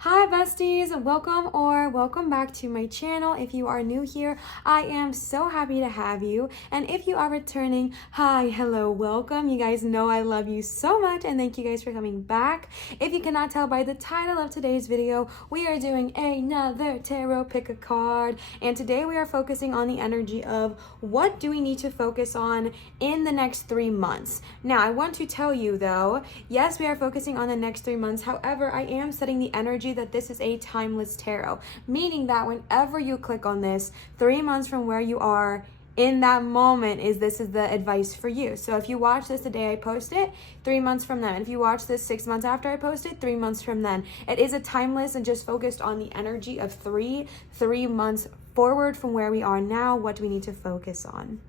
Hi besties, welcome back to my channel. If you are new here, I am so happy to have you. And if you are returning, hi, hello, welcome. You guys know I love you so much and thank you guys for coming back. If you cannot tell by the title of today's video, we are doing another tarot pick a card. And today we are focusing on the energy of what do we need to focus on in the next 3 months. Now, I want to tell you though, yes, we are focusing on the next 3 months. However, I am setting the energy that this is a timeless tarot, meaning that whenever you click on this, 3 months from where you are in that moment this is the advice for you. So if you watch this the day I post it, 3 months from then. If you watch this 6 months after I post it, 3 months from then. It is a timeless and just focused on the energy of three months forward from where we are now. What do we need to focus on?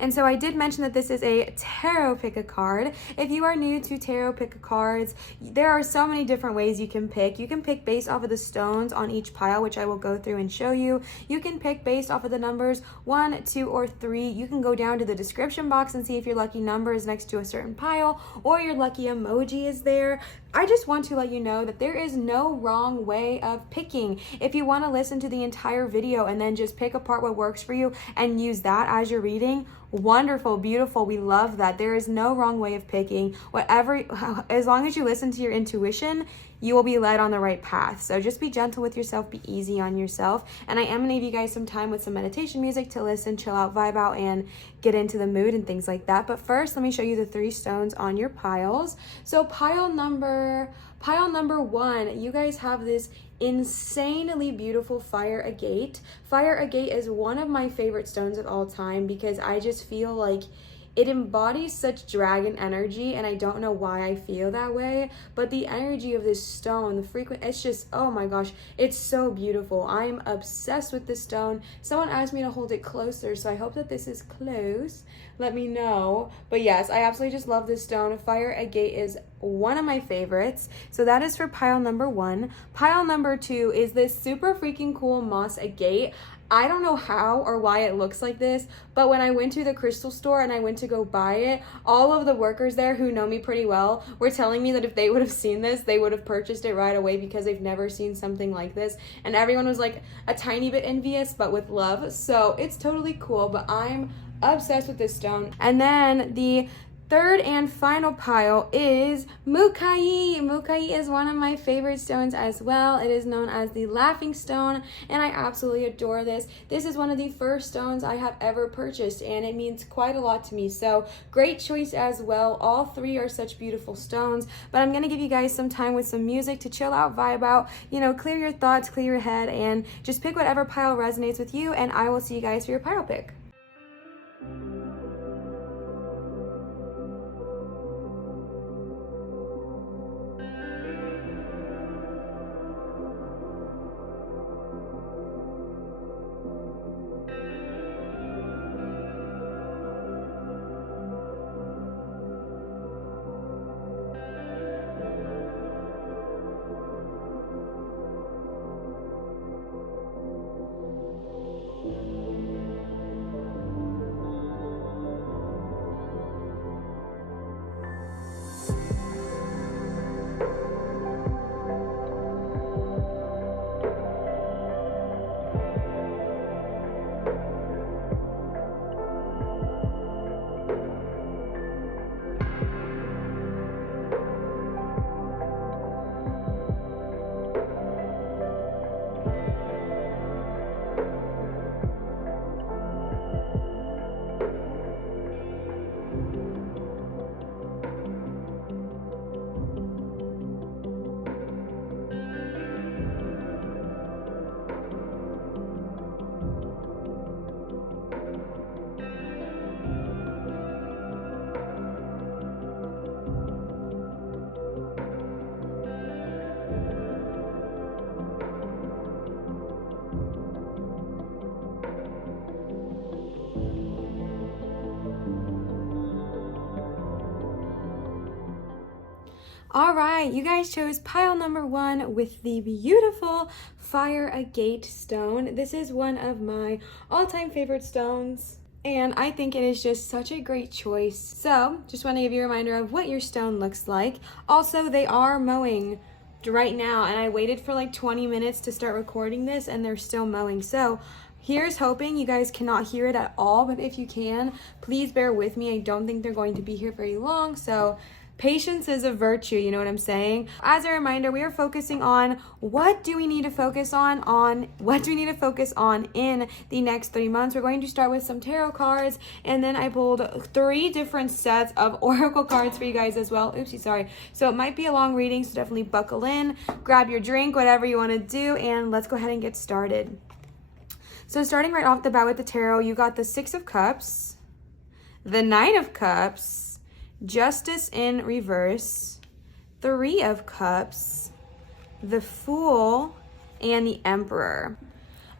And so I did mention that this is a tarot pick a card. If you are new to tarot pick a cards, there are so many different ways you can pick. You can pick based off of the stones on each pile, which I will go through and show you. You can pick based off of the numbers 1, 2, or 3. You can go down to the description box and see if your lucky number is next to a certain pile or your lucky emoji is there. I just want to let you know that there is no wrong way of picking. If you want to listen to the entire video and then just pick apart what works for you and use that as your reading, wonderful, beautiful, we love that. There is no wrong way of picking. As long as you listen to your intuition, you will be led on the right path. So just be gentle with yourself, be easy on yourself. And I am gonna give you guys some time with some meditation music to listen, chill out, vibe out, and get into the mood and things like that. But first, let me show you the 3 stones on your piles. So pile number 1, you guys have this insanely beautiful fire agate. Fire agate is one of my favorite stones of all time because I just feel like it embodies such dragon energy, and I don't know why I feel that way, but the energy of this stone, it's just, oh my gosh, it's so beautiful. I'm obsessed with this stone. Someone asked me to hold it closer, so I hope that this is close. Let me know. But yes, I absolutely just love this stone. Fire agate is one of my favorites. So that is for pile number 1. Pile number 2 is this super freaking cool moss agate. I don't know how or why it looks like this, but when I went to the crystal store and I went to go buy it, all of the workers there who know me pretty well were telling me that if they would have seen this, they would have purchased it right away because they've never seen something like this. And everyone was like a tiny bit envious, but with love. So it's totally cool, but I'm obsessed with this stone. And then the 3rd and final pile is Mukai. Mukai is one of my favorite stones as well. It is known as the laughing stone, and I absolutely adore this. This is one of the first stones I have ever purchased, and it means quite a lot to me. So great choice as well. All 3 are such beautiful stones, but I'm gonna give you guys some time with some music to chill out, vibe out, clear your thoughts, clear your head, and just pick whatever pile resonates with you, and I will see you guys for your pile pick. All right, you guys chose pile number 1 with the beautiful fire agate stone. This is one of my all-time favorite stones, and I think it is just such a great choice. So just want to give you a reminder of what your stone looks like. Also, they are mowing right now, and I waited for like 20 minutes to start recording this, and they're still mowing. So here's hoping. You guys cannot hear it at all, but if you can, please bear with me. I don't think they're going to be here very long, so patience is a virtue, you know what I'm saying? As a reminder, we are focusing on what do we need to focus on in the next 3 months. We're going to start with some tarot cards, and then I pulled 3 different sets of oracle cards for you guys as well. Oopsie, sorry. So it might be a long reading, so definitely buckle in, grab your drink, whatever you want to do, and let's go ahead and get started. So starting right off the bat with the tarot, you got the 6 of Cups, the Knight of Cups, Justice in reverse, 3 of Cups, the Fool, and the Emperor.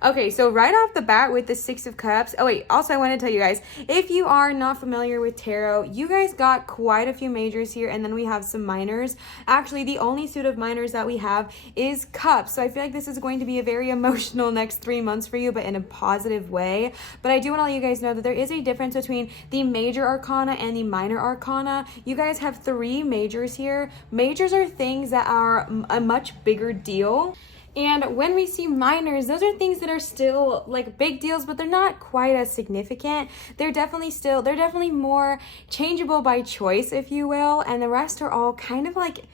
Okay, so right off the bat with the 6 of Cups, oh wait, also I want to tell you guys, if you are not familiar with tarot, you guys got quite a few majors here, and then we have some minors. Actually, the only suit of minors that we have is Cups, so I feel like this is going to be a very emotional next 3 months for you, but in a positive way. But I do want to let you guys know that there is a difference between the major arcana and the minor arcana. You guys have 3 majors here. Majors are things that are a much bigger deal. And when we see minors, those are things that are still like big deals, but they're not quite as significant. They're definitely more changeable by choice, if you will. And the rest are all kind of like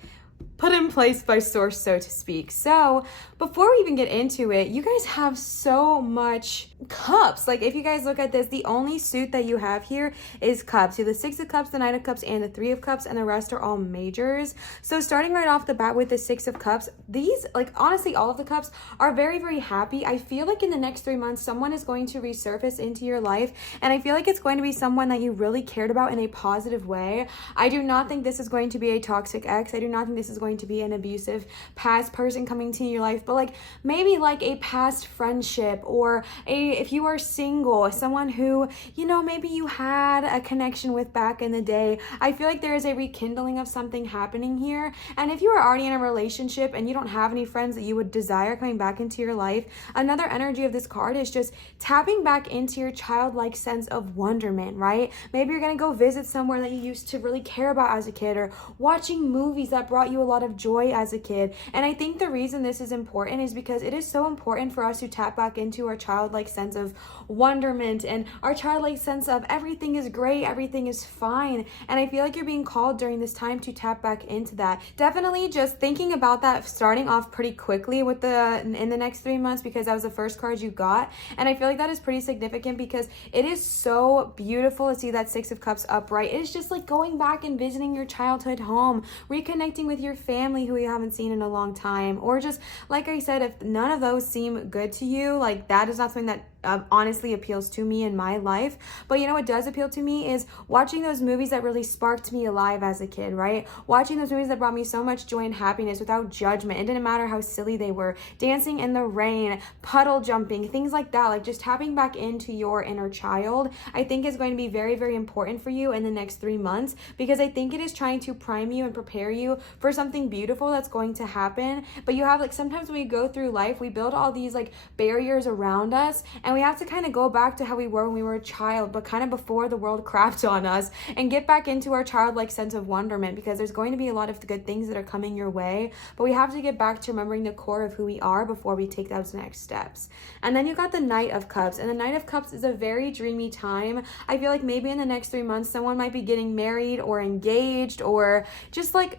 put in place by source, so to speak. So before we even get into it, you guys have so much cups. Like if you guys look at this, the only suit that you have here is Cups. You have the 6 of Cups, the Knight of Cups, and the 3 of Cups, and the rest are all majors. So starting right off the bat with the 6 of Cups, these, like honestly, all of the cups are very, very happy. I feel like in the next 3 months, someone is going to resurface into your life, and I feel like it's going to be someone that you really cared about in a positive way. I do not think this is going to be a toxic ex. I do not think this is going to be an abusive past person coming to your life, but like maybe like a past friendship, or if you are single, someone who, you know, maybe you had a connection with back in the day. I feel like there is a rekindling of something happening here. And if you are already in a relationship and you don't have any friends that you would desire coming back into your life, another energy of this card is just tapping back into your childlike sense of wonderment, right? Maybe you're gonna go visit somewhere that you used to really care about as a kid, or watching movies that brought you a lot of joy as a kid. And I think the reason this is important is because it is so important for us to tap back into our childlike sense of wonderment and our childlike sense of everything is great, everything is fine. And I feel like you're being called during this time to tap back into that. Definitely just thinking about that, starting off pretty quickly with in the next 3 months, because that was the first card you got. And I feel like that is pretty significant because it is so beautiful to see that 6 of Cups upright. It is just like going back and visiting your childhood home, reconnecting with your family who you haven't seen in a long time, or just like I said, if none of those seem good to you, like that is not something that honestly appeals to me in my life. But you know what does appeal to me is watching those movies that really sparked me alive as a kid, right? Watching those movies that brought me so much joy and happiness without judgment. It didn't matter how silly they were. Dancing in the rain, puddle jumping, things like that. Like just tapping back into your inner child, I think is going to be very, very important for you in the next 3 months, because I think it is trying to prime you and prepare you for something beautiful that's going to happen. But you have like, sometimes when we go through life, we build all these like barriers around us, and we have to kind of go back to how we were when we were a child, but kind of before the world crapped on us, and get back into our childlike sense of wonderment, because there's going to be a lot of good things that are coming your way, but we have to get back to remembering the core of who we are before we take those next steps. And then you got the Knight of Cups, and the Knight of Cups is a very dreamy time. I feel like maybe in the next 3 months, someone might be getting married or engaged, or just like,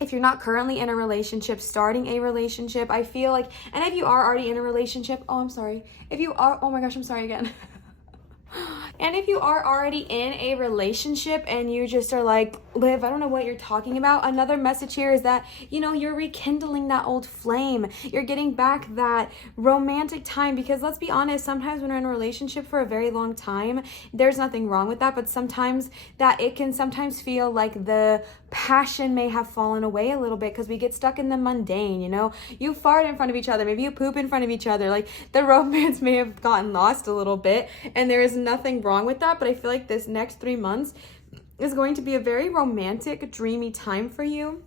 if you're not currently in a relationship, starting a relationship. I feel like, and if you are already in a relationship, oh my gosh, I'm sorry again. And if you are already in a relationship and you just are like, Liv, I don't know what you're talking about, another message here is that, you know, you're rekindling that old flame. You're getting back that romantic time, because let's be honest, sometimes when we're in a relationship for a very long time, there's nothing wrong with that, but sometimes that it can sometimes feel like the passion may have fallen away a little bit, because we get stuck in the mundane, you know? You fart in front of each other, maybe you poop in front of each other, like the romance may have gotten lost a little bit, and there is nothing wrong with that. But I feel like this next 3 months, is going to be a very romantic, dreamy time for you.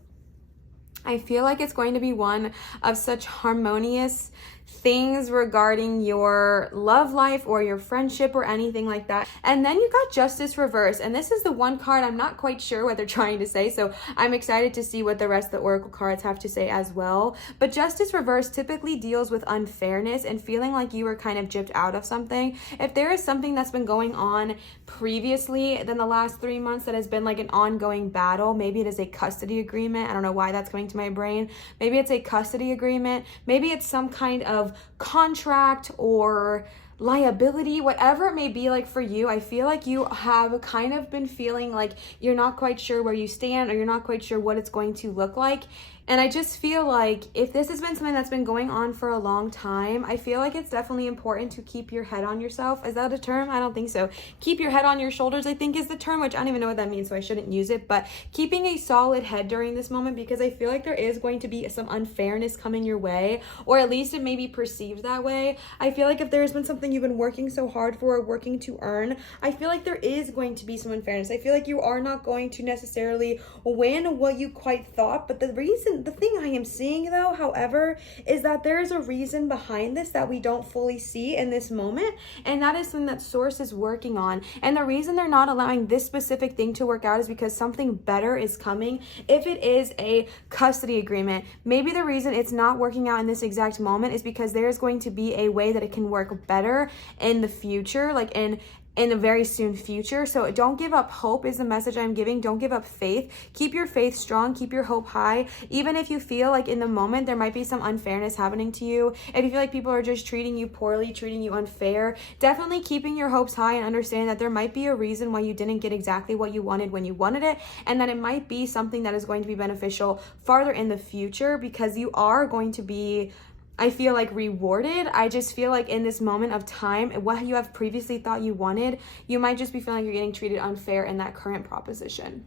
I feel like it's going to be one of such harmonious things regarding your love life or your friendship or anything like that. And then you got Justice reverse, and this is the one card I'm not quite sure what they're trying to say, so I'm excited to see what the rest of the oracle cards have to say as well. But Justice reverse typically deals with unfairness and feeling like you were kind of gypped out of something. If there is something that's been going on previously than the last 3 months that has been like an ongoing battle, maybe it is a custody agreement. I don't know why that's coming to my brain. Maybe it's a custody agreement. Maybe it's some kind of contract or liability, whatever it may be like for you. I feel like you have kind of been feeling like you're not quite sure where you stand, or you're not quite sure what it's going to look like. And I just feel like if this has been something that's been going on for a long time, I feel like it's definitely important to keep your head on yourself. Is that a term? I don't think so. Keep your head on your shoulders, I think is the term, which I don't even know what that means, so I shouldn't use it. But keeping a solid head during this moment, because I feel like there is going to be some unfairness coming your way, or at least it may be perceived that way. I feel like if there's been something you've been working so hard for or working to earn, I feel like there is going to be some unfairness. I feel like you are not going to necessarily win what you quite thought, but the thing I am seeing though, however, is that there is a reason behind this that we don't fully see in this moment, and that is something that Source is working on. And the reason they're not allowing this specific thing to work out is because something better is coming. If it is a custody agreement, maybe the reason it's not working out in this exact moment is because there's going to be a way that it can work better in the future, like in a very soon future. So don't give up hope is the message I'm giving. Don't give up faith. Keep your faith strong. Keep your hope high. Even if you feel like in the moment there might be some unfairness happening to you, if you feel like people are just treating you poorly, treating you unfair, definitely keeping your hopes high and understanding that there might be a reason why you didn't get exactly what you wanted when you wanted it, and that it might be something that is going to be beneficial farther in the future, because you are going to be, I feel like, rewarded. I just feel like in this moment of time, what you have previously thought you wanted, you might just be feeling like you're getting treated unfair in that current proposition.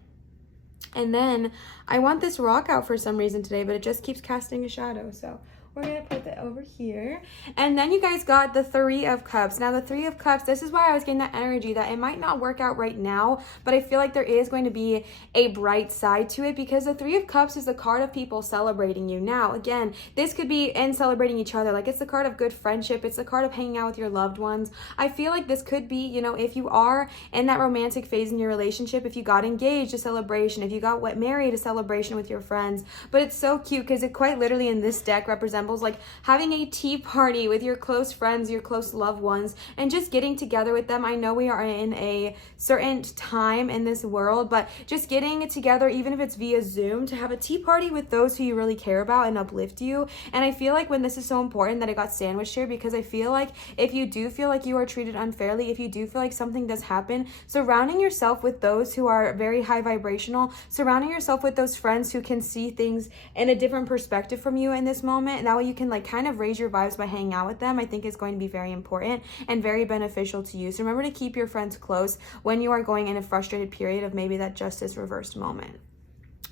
And then I want this rock out for some reason today, but it just keeps casting a shadow. So we're going to put that over here. And then you guys got the Three of Cups. Now the Three of Cups, this is why I was getting that energy that it might not work out right now, but I feel like there is going to be a bright side to it, because the Three of Cups is the card of people celebrating you. Now, again, this could be in celebrating each other. Like, it's the card of good friendship. It's the card of hanging out with your loved ones. I feel like this could be, you know, if you are in that romantic phase in your relationship, if you got engaged, a celebration. If you got married, a celebration with your friends. But it's so cute because it quite literally in this deck represents like having a tea party with your close friends, your close loved ones, and just getting together with them. I know we are in a certain time in this world, but just getting together, even if it's via Zoom, to have a tea party with those who you really care about and uplift you. And I feel like when this is so important that it got sandwiched here, because I feel like if you do feel like you are treated unfairly, if you do feel like something does happen, surrounding yourself with those who are very high vibrational, surrounding yourself with those friends who can see things in a different perspective from you in this moment, and that way you can like kind of raise your vibes by hanging out with them, I think is going to be very important and very beneficial to you. So remember to keep your friends close when you are going in a frustrated period of maybe that Justice reversed moment.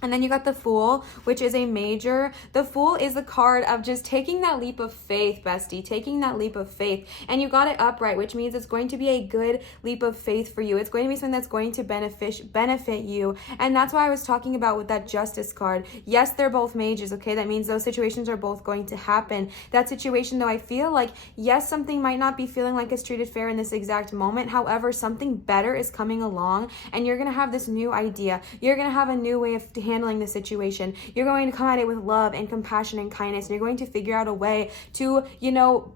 And then you got the Fool, which is a major. The Fool is the card of just taking that leap of faith, bestie, taking that leap of faith. And you got it upright, which means it's going to be a good leap of faith for you. It's going to be something that's going to benefit you. And that's why I was talking about with that Justice card. Yes, they're both mages, okay? That means those situations are both going to happen. That situation, though, I feel like, yes, something might not be feeling like it's treated fair in this exact moment. However, something better is coming along, and you're going to have this new idea. You're going to have a new way of handling the situation. You're going to come at it with love and compassion and kindness, and you're going to figure out a way to, you know,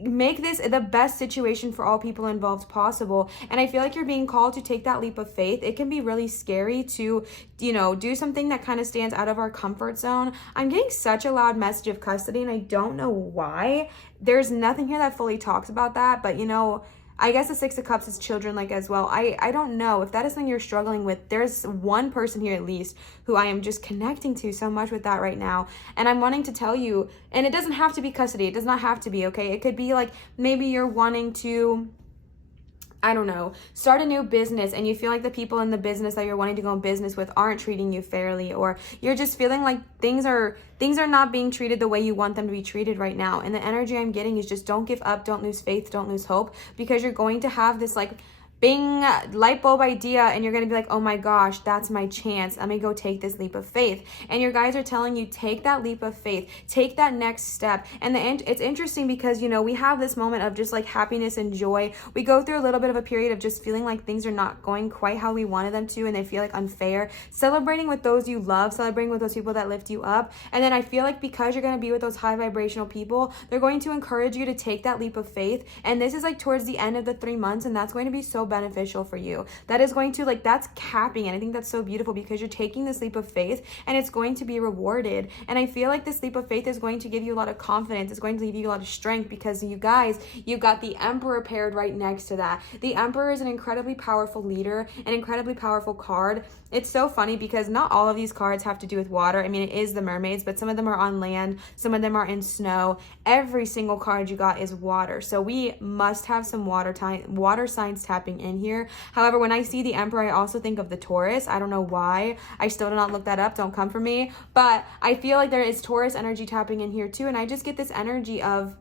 make this the best situation for all people involved possible. And I feel like you're being called to take that leap of faith. It can be really scary to, you know, do something that kind of stands out of our comfort zone. I'm getting such a loud message of custody, and I don't know why. There's nothing here that fully talks about that, but you know, I guess the Six of Cups is children like as well. I don't know if that is something you're struggling with. There's one person here at least who I am just connecting to so much with that right now. And I'm wanting to tell you, and it doesn't have to be custody. It does not have to be, okay? It could be like maybe you're wanting to, I don't know, start a new business, and you feel like the people in the business that you're wanting to go in business with aren't treating you fairly, or you're just feeling like things are not being treated the way you want them to be treated right now. And the energy I'm getting is just don't give up, don't lose faith, don't lose hope, because you're going to have this like bing, light bulb idea, and you're going to be like, oh my gosh, that's my chance. Let me go take this leap of faith. And your guides are telling you, take that leap of faith, take that next step. And it's interesting because, you know, we have this moment of just like happiness and joy. We go through a little bit of a period of just feeling like things are not going quite how we wanted them to, and they feel like unfair. Celebrating with those you love, celebrating with those people that lift you up. And then I feel like because you're going to be with those high vibrational people, they're going to encourage you to take that leap of faith. And this is like towards the end of the 3 months, and that's going to be so beneficial for you. That is going to, like, that's capping. And I think that's so beautiful because you're taking this leap of faith and it's going to be rewarded. And I feel like this leap of faith is going to give you a lot of confidence. It's going to give you a lot of strength because you guys, you got the Emperor paired right next to that. The Emperor is an incredibly powerful leader, an incredibly powerful card. It's so funny because not all of these cards have to do with water. I mean, it is the mermaids, but some of them are on land, some of them are in snow. Every single card you got is water. So we must have some water signs tapping in here. However, when I see the Emperor, I also think of the Taurus. I don't know why. I still did not look that up. Don't come for me. But I feel like there is Taurus energy tapping in here too. And I just get this energy of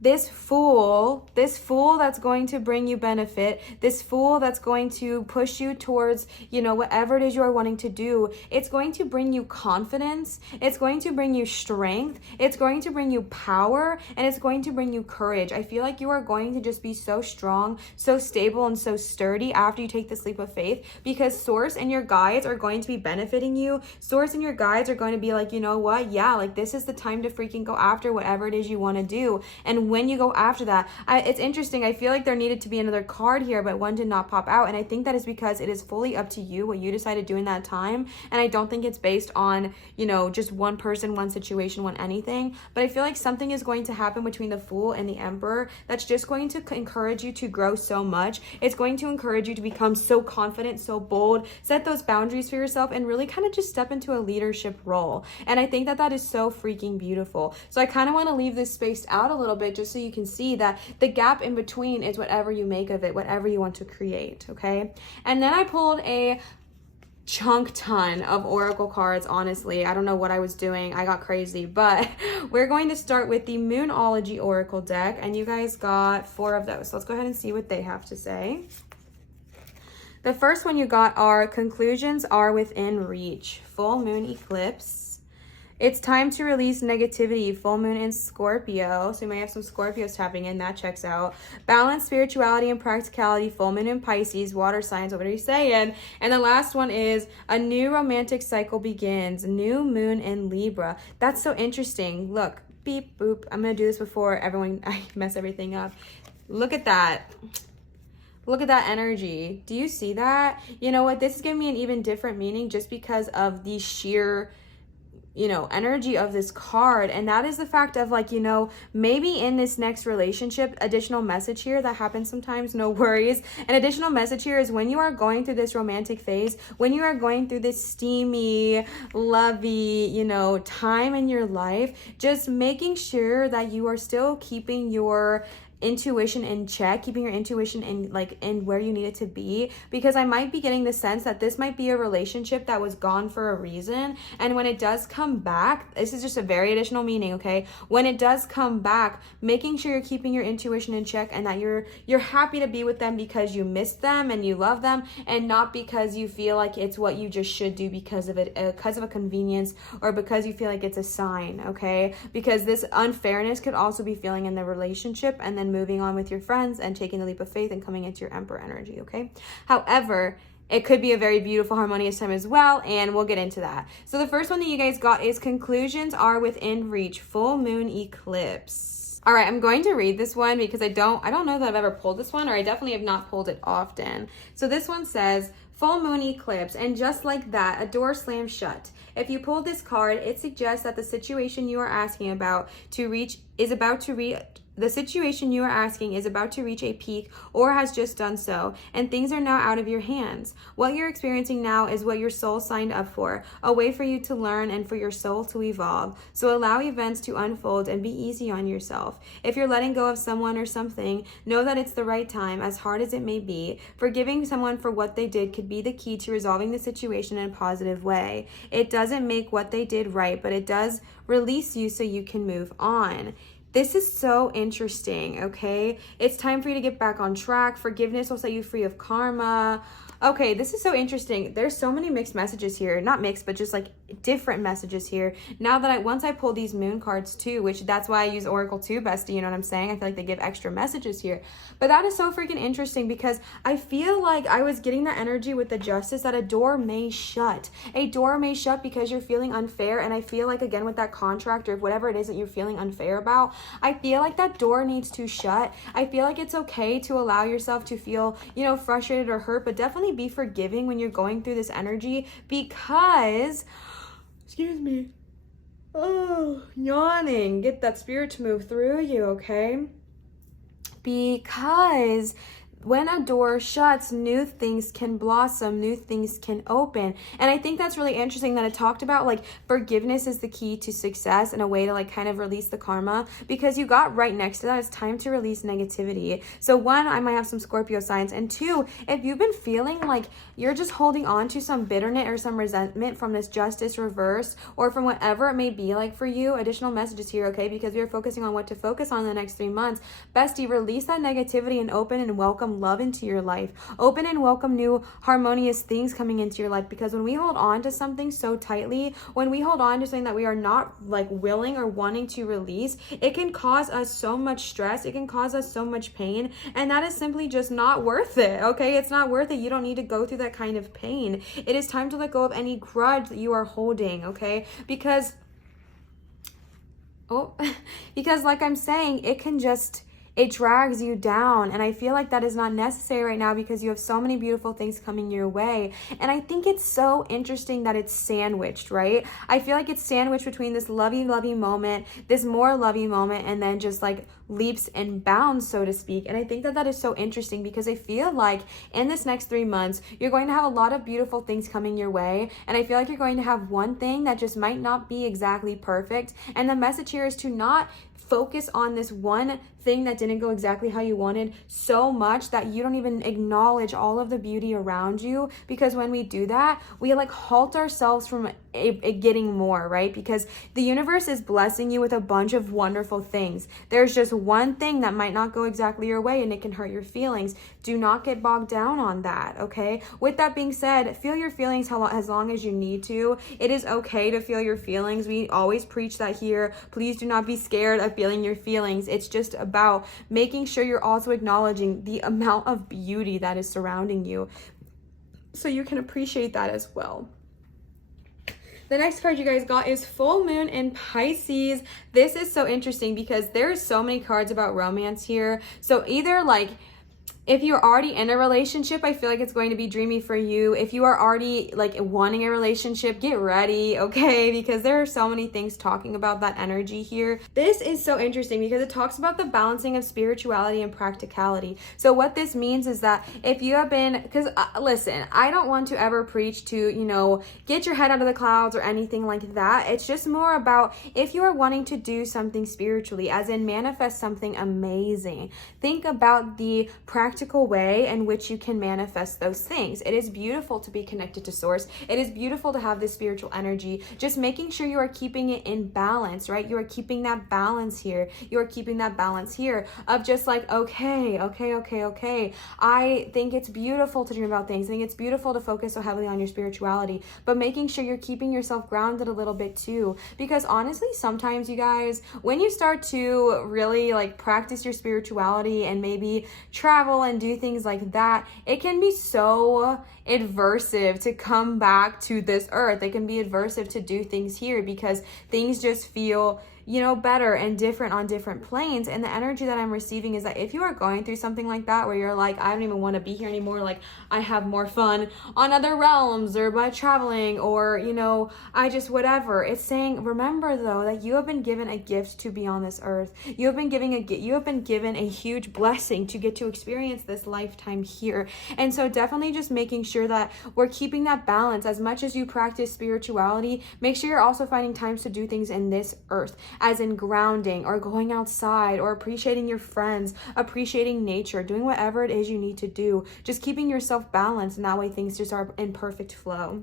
this fool that's going to bring you benefit, this fool that's going to push you towards, you know, whatever it is you are wanting to do. It's going to bring you confidence. It's going to bring you strength. It's going to bring you power, and it's going to bring you courage. I feel like you are going to just be so strong, so stable, and so sturdy after you take this leap of faith, because Source and your guides are going to be benefiting you. Source and your guides are going to be like, you know what? Yeah, like this is the time to freaking go after whatever it is you want to do. And when you go after that, it's interesting. I feel like there needed to be another card here, but one did not pop out. And I think that is because it is fully up to you what you decide to do in that time. And I don't think it's based on, you know, just one person, one situation, one anything. But I feel like something is going to happen between the Fool and the Emperor that's just going to encourage you to grow so much. It's going to encourage you to become so confident, so bold, set those boundaries for yourself, and really kind of just step into a leadership role. And I think that that is so freaking beautiful. So I kind of want to leave this spaced out a little bit just so you can see that the gap in between is whatever you make of it, whatever you want to create, okay? And then I pulled a chunk ton of oracle cards. Honestly, I don't know what I was doing. I got crazy, but we're going to start with the Moonology Oracle deck, and you guys got 4 of those. So let's go ahead and see what they have to say. The first one you got are conclusions are within reach. Full moon eclipse. It's time to release negativity. Full moon in Scorpio. So you may have some Scorpios tapping in. That checks out. Balance, spirituality, and practicality. Full moon in Pisces. Water signs. What are you saying? And the last one is a new romantic cycle begins. New moon in Libra. That's so interesting. Look. Beep, boop. I'm going to do this before I mess everything up. Look at that. Look at that energy. Do you see that? You know what? This is giving me an even different meaning just because of the sheer, you know, energy of this card. And that is the fact of, like, you know, maybe in this next relationship, additional message here that happens sometimes, no worries. An additional message here is when you are going through this romantic phase, when you are going through this steamy, lovey, you know, time in your life, just making sure that you are still keeping your intuition in check, keeping your intuition in where you need it to be, because I might be getting the sense that this might be a relationship that was gone for a reason, and when it does come back, this is just a very additional meaning, okay? When it does come back, making sure you're keeping your intuition in check and that you're happy to be with them because you miss them and you love them, and not because you feel like it's what you just should do because of a convenience, or because you feel like it's a sign, okay? Because this unfairness could also be feeling in the relationship, and then moving on with your friends and taking the leap of faith and coming into your Emperor energy, okay? However, it could be a very beautiful, harmonious time as well, and we'll get into that. So the first one that you guys got is conclusions are within reach. Full moon eclipse. All right, I'm going to read this one because I don't know that I've ever pulled this one, or I definitely have not pulled it often. So this one says, full moon eclipse, and just like that, a door slams shut. If you pulled this card, it suggests that the situation you are asking about to reach is about to reach. The situation you are asking is about to reach a peak or has just done so, and things are now out of your hands. What you're experiencing now is what your soul signed up for, a way for you to learn and for your soul to evolve. So allow events to unfold and be easy on yourself. If you're letting go of someone or something, know that it's the right time, as hard as it may be. Forgiving someone for what they did could be the key to resolving the situation in a positive way. It doesn't make what they did right, but it does release you so you can move on. This is so interesting, okay? It's time for you to get back on track. Forgiveness will set you free of karma. Okay, this is so interesting. There's so many mixed messages here. Not mixed, but just like different messages here. Now that once I pull these moon cards too, which that's why I use Oracle too, bestie, you know what I'm saying? I feel like they give extra messages here. But that is so freaking interesting because I feel like I was getting that energy with the Justice that a door may shut. A door may shut because you're feeling unfair. And I feel like, again, with that contract or whatever it is that you're feeling unfair about, I feel like that door needs to shut. I feel like it's okay to allow yourself to feel, you know, frustrated or hurt, but definitely be forgiving when you're going through this energy because, excuse me, oh, yawning. Get that spirit to move through you, okay? Because when a door shuts, new things can blossom, new things can open. And I think that's really interesting that it talked about like forgiveness is the key to success and a way to like kind of release the karma, because you got right next to that. It's time to release negativity. So one, I might have some Scorpio signs, and two, if you've been feeling like you're just holding on to some bitterness or some resentment from this Justice reverse or from whatever it may be like for you, additional messages here, okay? Because we are focusing on what to focus on in the next 3 months. Bestie, release that negativity and open and welcome love into your life. Open and welcome new harmonious things coming into your life, because when we hold on to something so tightly, when we hold on to something that we are not like willing or wanting to release, it can cause us so much stress. It can cause us so much pain, and that is simply just not worth it, okay? It's not worth it. You don't need to go through that kind of pain. It is time to let go of any grudge that you are holding, okay? Because like I'm saying, it drags you down. And I feel like that is not necessary right now because you have so many beautiful things coming your way. And I think it's so interesting that it's sandwiched, right? I feel like it's sandwiched between this lovey moment, this more lovey moment, and then just like leaps and bounds, so to speak. And I think that is so interesting because I feel like in this next 3 months, you're going to have a lot of beautiful things coming your way. And I feel like you're going to have one thing that just might not be exactly perfect. And the message here is to not focus on this one thing that didn't go exactly how you wanted so much that you don't even acknowledge all of the beauty around you, because when we do that, we like halt ourselves from it getting more, right? Because the universe is blessing you with a bunch of wonderful things. There's just one thing that might not go exactly your way and it can hurt your feelings. Do not get bogged down on that, okay? With that being said, feel your feelings as long as you need to. It is okay to feel your feelings. We always preach that here. Please do not be scared of feeling your feelings. It's just about making sure you're also acknowledging the amount of beauty that is surrounding you so you can appreciate that as well. The next card you guys got is Full Moon in Pisces. This is so interesting because there's so many cards about romance here. So either like, if you're already in a relationship, I feel like it's going to be dreamy for you. If you are already like wanting a relationship, get ready, okay? Because there are so many things talking about that energy here. This is so interesting because it talks about the balancing of spirituality and practicality. So what this means is that if you have been, because listen, I don't want to ever preach to, you know, get your head out of the clouds or anything like that. It's just more about if you are wanting to do something spiritually, as in manifest something amazing, think about the practical way in which you can manifest those things. It is beautiful to be connected to source. It is beautiful to have this spiritual energy. Just making sure you are keeping it in balance, right? You are keeping that balance here. You are keeping that balance here of just like, okay. I think it's beautiful to dream about things. I think it's beautiful to focus so heavily on your spirituality, but making sure you're keeping yourself grounded a little bit too. Because honestly, sometimes you guys, when you start to really like practice your spirituality and maybe travel and do things like that, it can be so adversive to come back to this earth. It can be adversive to do things here because things just feel, you know, better and different on different planes. And the energy that I'm receiving is that if you are going through something like that where you're like, I don't even want to be here anymore, like I have more fun on other realms or by traveling, or, you know, I just whatever, it's saying, remember though that you have been given a gift to be on this earth. You have been given a huge blessing to get to experience this lifetime here. And so definitely just making sure that we're keeping that balance. As much as you practice spirituality, make sure you're also finding times to do things in this earth, as in grounding or going outside or appreciating your friends, appreciating nature, doing whatever it is you need to do, just keeping yourself balanced, and that way things just are in perfect flow.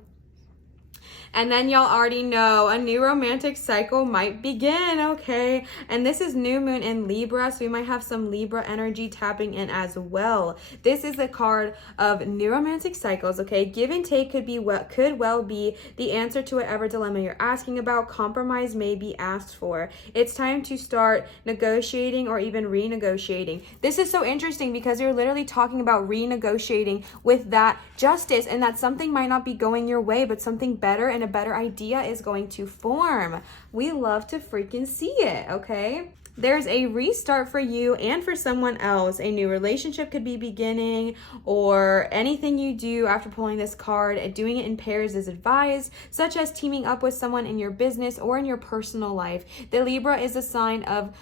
And then y'all already know a new romantic cycle might begin, okay? And this is new moon in Libra, so we might have some Libra energy tapping in as well. This is the card of new romantic cycles, okay? Give and take could well be the answer to whatever dilemma you're asking about. Compromise may be asked for. It's time to start negotiating or even renegotiating. This is so interesting because you're literally talking about renegotiating with that justice, and that something might not be going your way, but something better and a better idea is going to form. We love to freaking see it, okay? There's a restart for you and for someone else. A new relationship could be beginning, or anything you do after pulling this card, doing it in pairs is advised, such as teaming up with someone in your business or in your personal life. The Libra is a sign of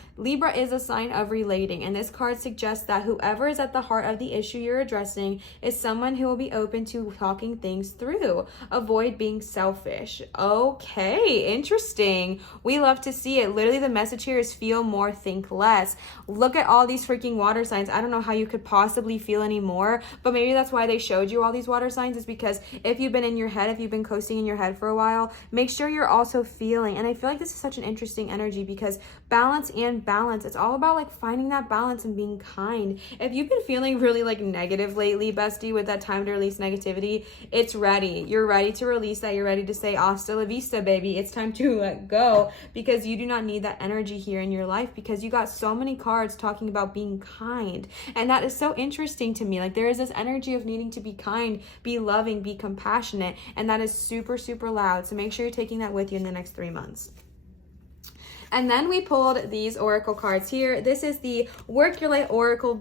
relating, and this card suggests that whoever is at the heart of the issue you're addressing is someone who will be open to talking things through. Avoid being selfish. Okay, interesting. We love to see it. Literally, the message here is feel more, think less. Look at all these freaking water signs. I don't know how you could possibly feel any more, but maybe that's why they showed you all these water signs, is because if you've been in your head, if you've been coasting in your head for a while, make sure you're also feeling. And I feel like this is such an interesting energy because balance, it's all about like finding that balance and being kind. If you've been feeling really like negative lately, bestie, with that time to release negativity, it's ready. You're ready to release that. You're ready to say hasta la vista, baby. It's time to let go, because you do not need that energy here in your life, because you got so many cards talking about being kind. And that is so interesting to me. Like, there is this energy of needing to be kind, be loving, be compassionate, and that is super, super loud. So make sure you're taking that with you in the next 3 months. And then we pulled these oracle cards here. This is the Work Your Light Oracle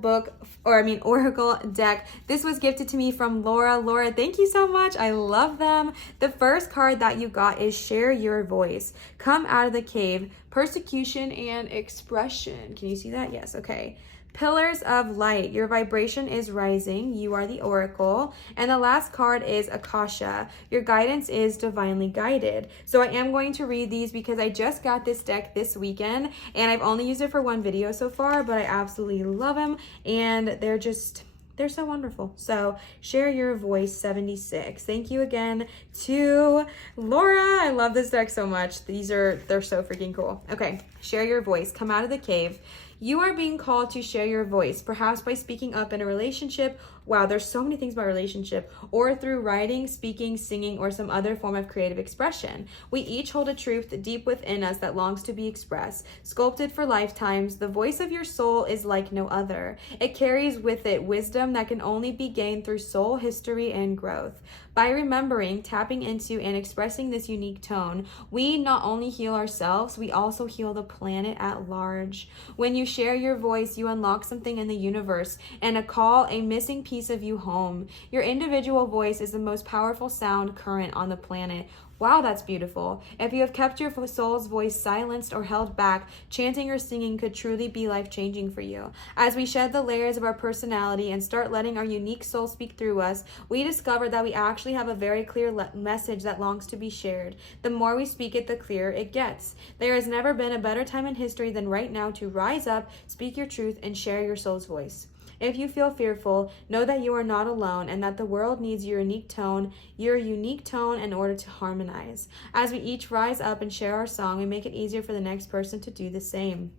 Oracle deck. This was gifted to me from Laura. Laura, thank you so much. I love them. The first card that you got is Share Your Voice. Come out of the cave. Persecution and expression. Can you see that? Yes. Okay. Pillars of light. Your vibration is rising. You are the oracle. And the last card is Akasha. Your guidance is divinely guided. So I am going to read these because I just got this deck this weekend, and I've only used it for one video so far, but I absolutely love them, and they're so wonderful. So Share Your Voice 76. Thank you again to Laura. I love this deck so much. They're so freaking cool. Okay. Share your voice. Come out of the cave. You are being called to share your voice, perhaps by speaking up in a relationship. Wow, there's so many things about relationship, or through writing, speaking, singing, or some other form of creative expression. We each hold a truth deep within us that longs to be expressed. Sculpted for lifetimes, the voice of your soul is like no other. It carries with it wisdom that can only be gained through soul history and growth. By remembering, tapping into, and expressing this unique tone, we not only heal ourselves, we also heal the planet at large. When you share your voice, you unlock something in the universe and call a missing piece of you home. Your individual voice is the most powerful sound current on the planet. Wow, that's beautiful. If you have kept your soul's voice silenced or held back, chanting or singing could truly be life-changing for you. As we shed the layers of our personality and start letting our unique soul speak through us, we discover that we actually have a very clear message that longs to be shared. The more we speak it, the clearer it gets. There has never been a better time in history than right now to rise up, speak your truth, and share your soul's voice. If you feel fearful, know that you are not alone and that the world needs your unique tone in order to harmonize. As we each rise up and share our song, we make it easier for the next person to do the same.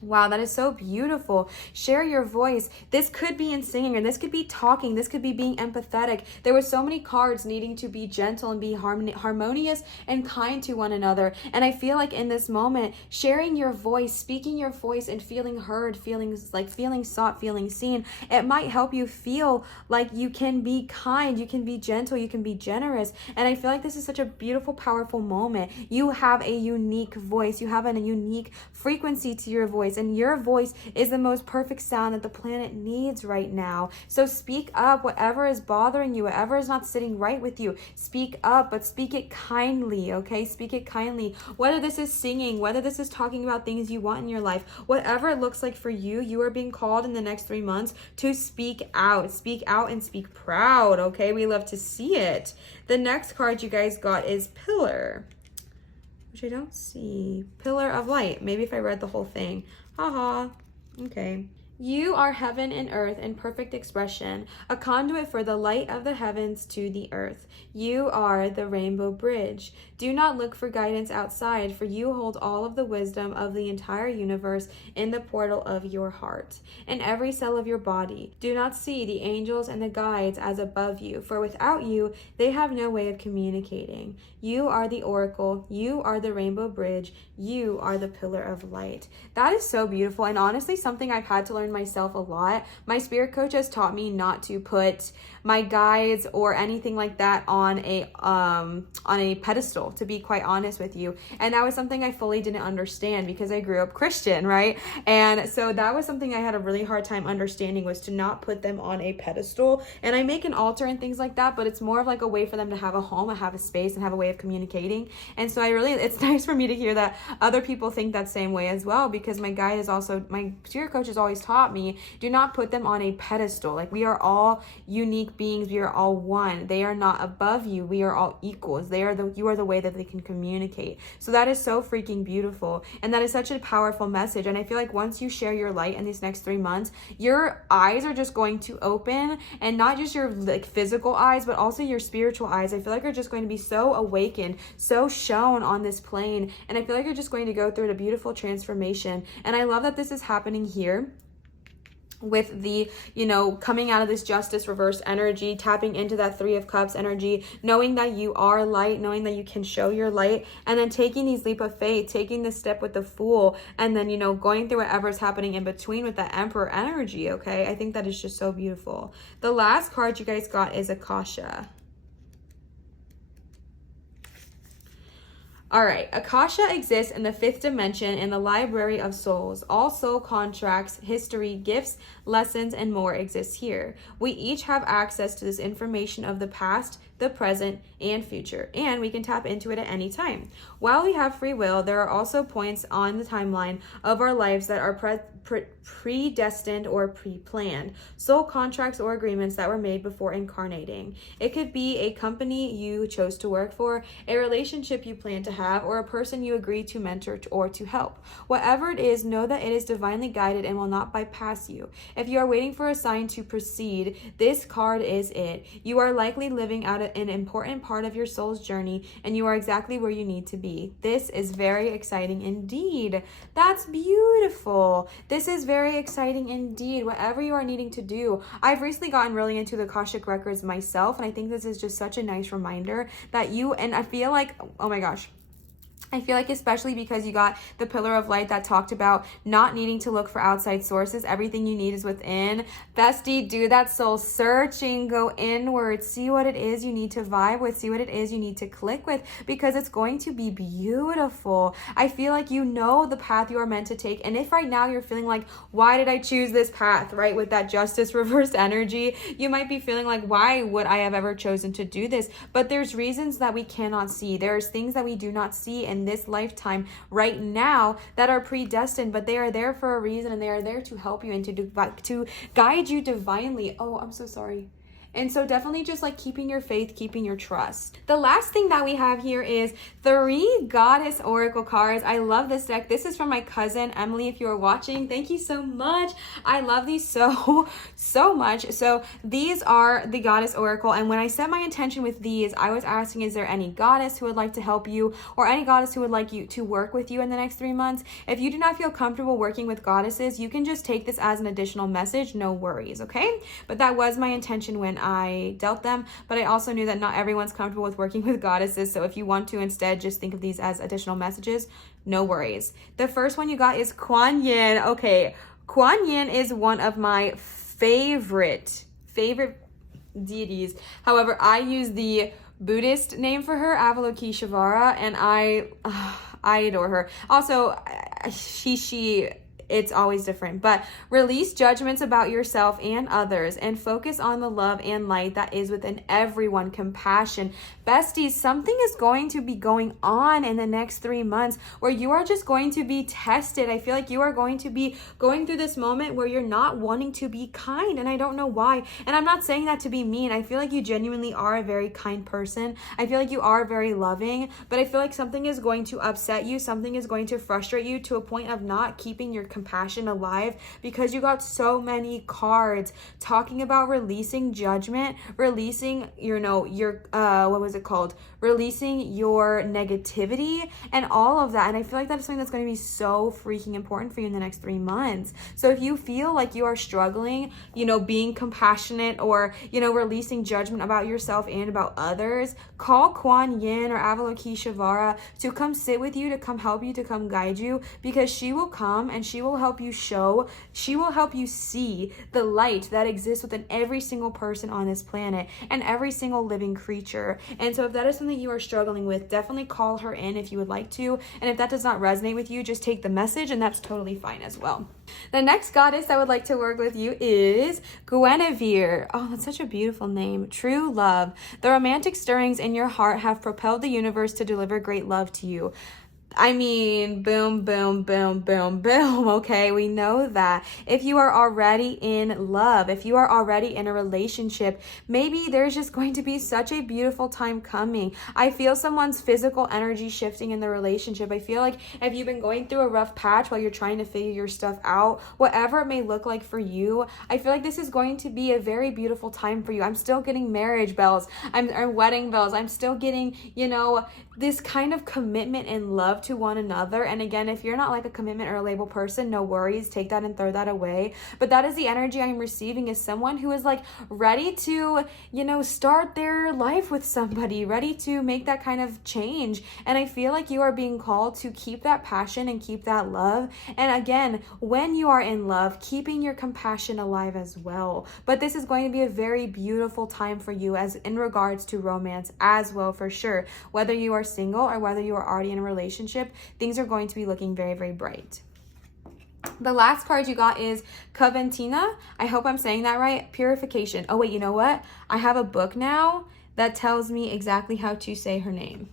Wow, that is so beautiful. Share your voice. This could be in singing, or this could be talking. This could be being empathetic. There were so many cards needing to be gentle and be harmonious and kind to one another. And I feel like in this moment, sharing your voice, speaking your voice, and feeling heard, feeling sought, feeling seen, it might help you feel like you can be kind, you can be gentle, you can be generous. And I feel like this is such a beautiful, powerful moment. You have a unique voice. You have a unique frequency to your voice. And your voice is the most perfect sound that the planet needs right now. So speak up, whatever is bothering you, whatever is not sitting right with you, speak up, but speak it kindly, okay? Speak it kindly. Whether this is singing, whether this is talking about things you want in your life, whatever it looks like for you, you are being called in the next 3 months to speak out and speak proud, okay? We love to see it. The next card you guys got is Pillar, which I don't see. Pillar of Light. Maybe if I read the whole thing. Haha. Okay. You are heaven and earth in perfect expression, a conduit for the light of the heavens to the earth. You are the rainbow bridge. Do not look for guidance outside, for you hold all of the wisdom of the entire universe in the portal of your heart, in every cell of your body. Do not see the angels and the guides as above you, for without you, they have no way of communicating. You are the oracle. You are the rainbow bridge. You are the pillar of light. That is so beautiful, and honestly something I've had to learn myself a lot. My spirit coach has taught me not to put my guides or anything like that on a pedestal, to be quite honest with you. And that was something I fully didn't understand because I grew up Christian, right? And so that was something I had a really hard time understanding, was to not put them on a pedestal. And I make an altar and things like that, but it's more of like a way for them to have a home, and have a space, and have a way of communicating. And so it's nice for me to hear that other people think that same way as well, because my spirit coach has always taught me, do not put them on a pedestal. Like, we are all unique beings. We are all one. They are not above you. We are all equals. You are the way that they can communicate. So that is so freaking beautiful. And that is such a powerful message. And I feel like once you share your light in these next 3 months, your eyes are just going to open, and not just your like physical eyes, but also your spiritual eyes. I feel like are just going to be so awakened, so shown on this plane. And I feel like you're just going to go through a beautiful transformation. And I love that this is happening here with the, coming out of this justice reverse energy, tapping into that 3 of Cups energy, knowing that you are light, knowing that you can show your light, and then taking these leap of faith, taking this step with the Fool, and then, going through whatever's happening in between with that Emperor energy, okay? I think that is just so beautiful. The last card you guys got is Akasha. All right, Akasha exists in the 5th dimension in the library of souls. All soul contracts, history, gifts, lessons, and more exist here. We each have access to this information of the past, the present, and future, and we can tap into it at any time. While we have free will, there are also points on the timeline of our lives that are predestined or pre-planned, soul contracts or agreements that were made before incarnating. It could be a company you chose to work for, a relationship you plan to have, or a person you agree to mentor or to help. Whatever it is, know that it is divinely guided and will not bypass you. If you are waiting for a sign to proceed, this card is it. You are likely living out an important part of your soul's journey, and you are exactly where you need to be. This is very exciting indeed. That's beautiful. This is very exciting indeed. Whatever you are needing to do. I've recently gotten really into the Akashic Records myself, and I think this is just such a nice reminder that I feel like, oh my gosh, I feel like especially because you got the pillar of light that talked about not needing to look for outside sources. Everything you need is within. Bestie, do that soul searching. Go inward. See what it is you need to vibe with. See what it is you need to click with, because it's going to be beautiful. I feel like you know the path you are meant to take. And if right now you're feeling like, why did I choose this path, right? With that justice reverse energy, you might be feeling like, why would I have ever chosen to do this? But there's reasons that we cannot see. There's things that we do not see in this lifetime right now that are predestined, but they are there for a reason, and they are there to help you and to guide you divinely. Oh, I'm so sorry. And so definitely just like keeping your faith, keeping your trust. The last thing that we have here is 3 Goddess Oracle cards. I love this deck. This is from my cousin, Emily, if you are watching. Thank you so much. I love these so much. So these are the Goddess Oracle. And when I set my intention with these, I was asking, is there any goddess who would like to help you, or any goddess who would like you to work with you in the next 3 months? If you do not feel comfortable working with goddesses, you can just take this as an additional message. No worries, okay? But that was my intention when I dealt them, but I also knew that not everyone's comfortable with working with goddesses, so if you want to instead just think of these as additional messages, no worries. The first one you got is Kuan Yin. Okay, Kuan Yin is one of my favorite deities. However, I use the Buddhist name for her, Avalokiteshvara, and I adore her. Also, it's always different, but release judgments about yourself and others and focus on the love and light that is within everyone. Compassion. Besties, something is going to be going on in the next 3 months where you are just going to be tested. I feel like you are going to be going through this moment where you're not wanting to be kind, and I don't know why. And I'm not saying that to be mean. I feel like you genuinely are a very kind person. I feel like you are very loving, but I feel like something is going to upset you. Something is going to frustrate you to a point of not keeping your compassion alive, because you got so many cards talking about releasing judgment, releasing, you know, your, what was it called? Releasing your negativity and all of that. And I feel like that's something that's going to be so freaking important for you in the next 3 months. So if you feel like you are struggling, you know, being compassionate or, you know, releasing judgment about yourself and about others, call Kuan Yin or Avalokiteshvara to come sit with you, to come help you, to come guide you, because she will come and she will help you she will help you see the light that exists within every single person on this planet and every single living creature. And so if that is something you are struggling with, definitely call her in if you would like to. And if that does not resonate with you, just take the message, and that's totally fine as well. The next goddess I would like to work with you is Guinevere. Oh, that's such a beautiful name. True love. The romantic stirrings in your heart have propelled the universe to deliver great love to you. I mean, boom, boom, boom, boom, boom, okay? We know that. If you are already in love, if you are already in a relationship, maybe there's just going to be such a beautiful time coming. I feel someone's physical energy shifting in the relationship. I feel like if you've been going through a rough patch while you're trying to figure your stuff out, whatever it may look like for you, I feel like this is going to be a very beautiful time for you. I'm still getting marriage bells, or wedding bells. I'm still getting, you know, this kind of commitment and love to one another. And again, if you're not like a commitment or a label person, no worries, take that and throw that away. But that is the energy I'm receiving, is someone who is like ready to, you know, start their life with somebody, ready to make that kind of change. And I feel like you are being called to keep that passion and keep that love. And again, when you are in love, keeping your compassion alive as well. But this is going to be a very beautiful time for you as in regards to romance as well, for sure. Whether you are single or whether you are already in a relationship, things are going to be looking very, very bright. The last card you got is Coventina. I hope I'm saying that right. Purification. Oh wait, you know what? I have a book now that tells me exactly how to say her name.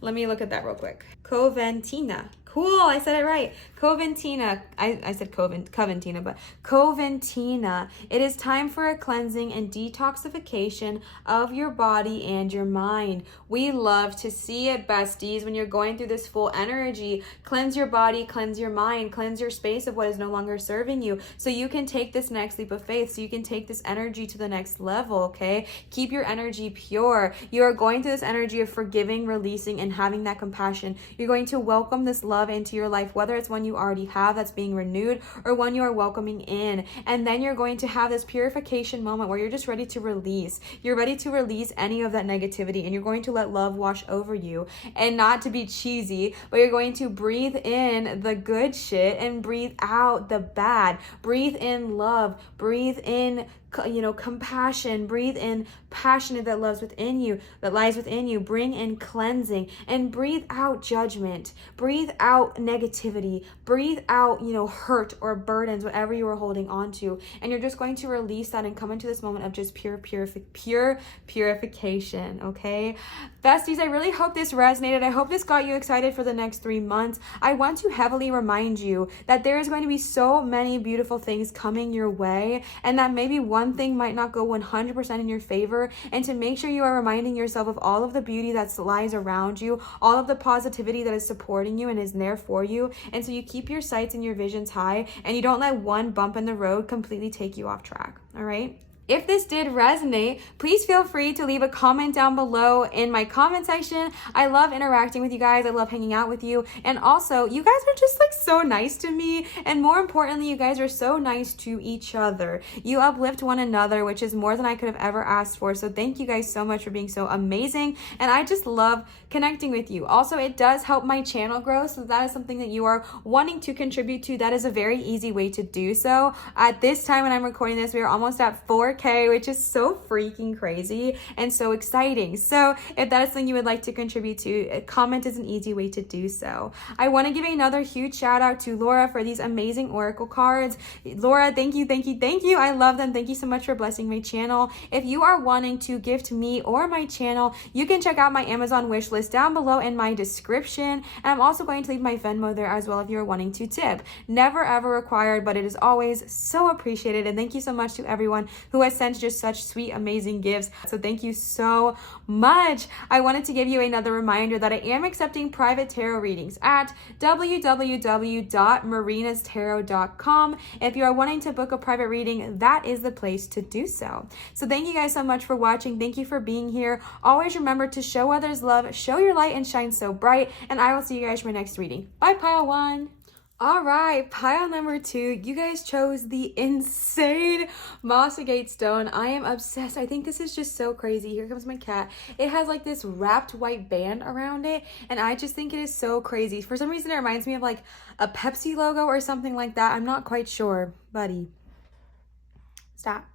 Let me look at that real quick. Coventina. Cool, I said it right. Coventina. I said Coventina, but Coventina. It is time for a cleansing and detoxification of your body and your mind. We love to see it, besties, when you're going through this full energy. Cleanse your body, cleanse your mind, cleanse your space of what is no longer serving you, so you can take this next leap of faith, so you can take this energy to the next level, okay? Keep your energy pure. You are going through this energy of forgiving, releasing, and having that compassion. You're going to welcome this love into your life, whether it's one you already have that's being renewed or one you are welcoming in. And then you're going to have this purification moment where you're just ready to release. You're ready to release any of that negativity, and you're going to let love wash over you. And not to be cheesy, but you're going to breathe in the good shit and breathe out the bad. Breathe in love, breathe in, you know, compassion, breathe in passion that lies within you, bring in cleansing, and breathe out judgment, breathe out negativity, breathe out, you know, hurt or burdens, whatever you are holding on to. And you're just going to release that and come into this moment of just pure purification, okay? Besties, I really hope this resonated. I hope this got you excited for the next 3 months. I want to heavily remind you that there is going to be so many beautiful things coming your way, and that maybe one thing might not go 100% in your favor, and to make sure you are reminding yourself of all of the beauty that lies around you, all of the positivity that is supporting you and is there for you. And so you keep your sights and your visions high, and you don't let one bump in the road completely take you off track, all right? If this did resonate, please feel free to leave a comment down below in my comment section. I love interacting with you guys. I love hanging out with you. And also, you guys are just like so nice to me. And more importantly, you guys are so nice to each other. You uplift one another, which is more than I could have ever asked for. So thank you guys so much for being so amazing. And I just love connecting with you. Also, it does help my channel grow. So that is something that you are wanting to contribute to. That is a very easy way to do so. At this time when I'm recording this, we are almost at 4K, which is so freaking crazy and so exciting. So if that is something you would like to contribute to, a comment is an easy way to do so. I want to give another huge shout out to Laura for these amazing oracle cards. Laura, thank you. I love them. Thank you so much for blessing my channel. If you are wanting to gift me or my channel, you can check out my Amazon wish list down below in my description. And I'm also going to leave my Venmo there as well if you're wanting to tip. Never ever required, but it is always so appreciated. And thank you so much to everyone who who has sent just such sweet, amazing gifts. So thank you so much. I wanted to give you another reminder that I am accepting private tarot readings at www.marinatarot.com. If you are wanting to book a private reading, that is the place to do so. So thank you guys so much for watching. Thank you for being here. Always remember to show others love, show your light, and shine so bright. And I will see you guys for my next reading. Bye, pile 1. All right, pile number 2, you guys chose the insane moss agate stone. I am obsessed. I think this is just so crazy. Here comes my cat. It has like this wrapped white band around it, and I just think it is so crazy. For some reason, it reminds me of like a Pepsi logo or something like that. I'm not quite sure. Buddy, stop.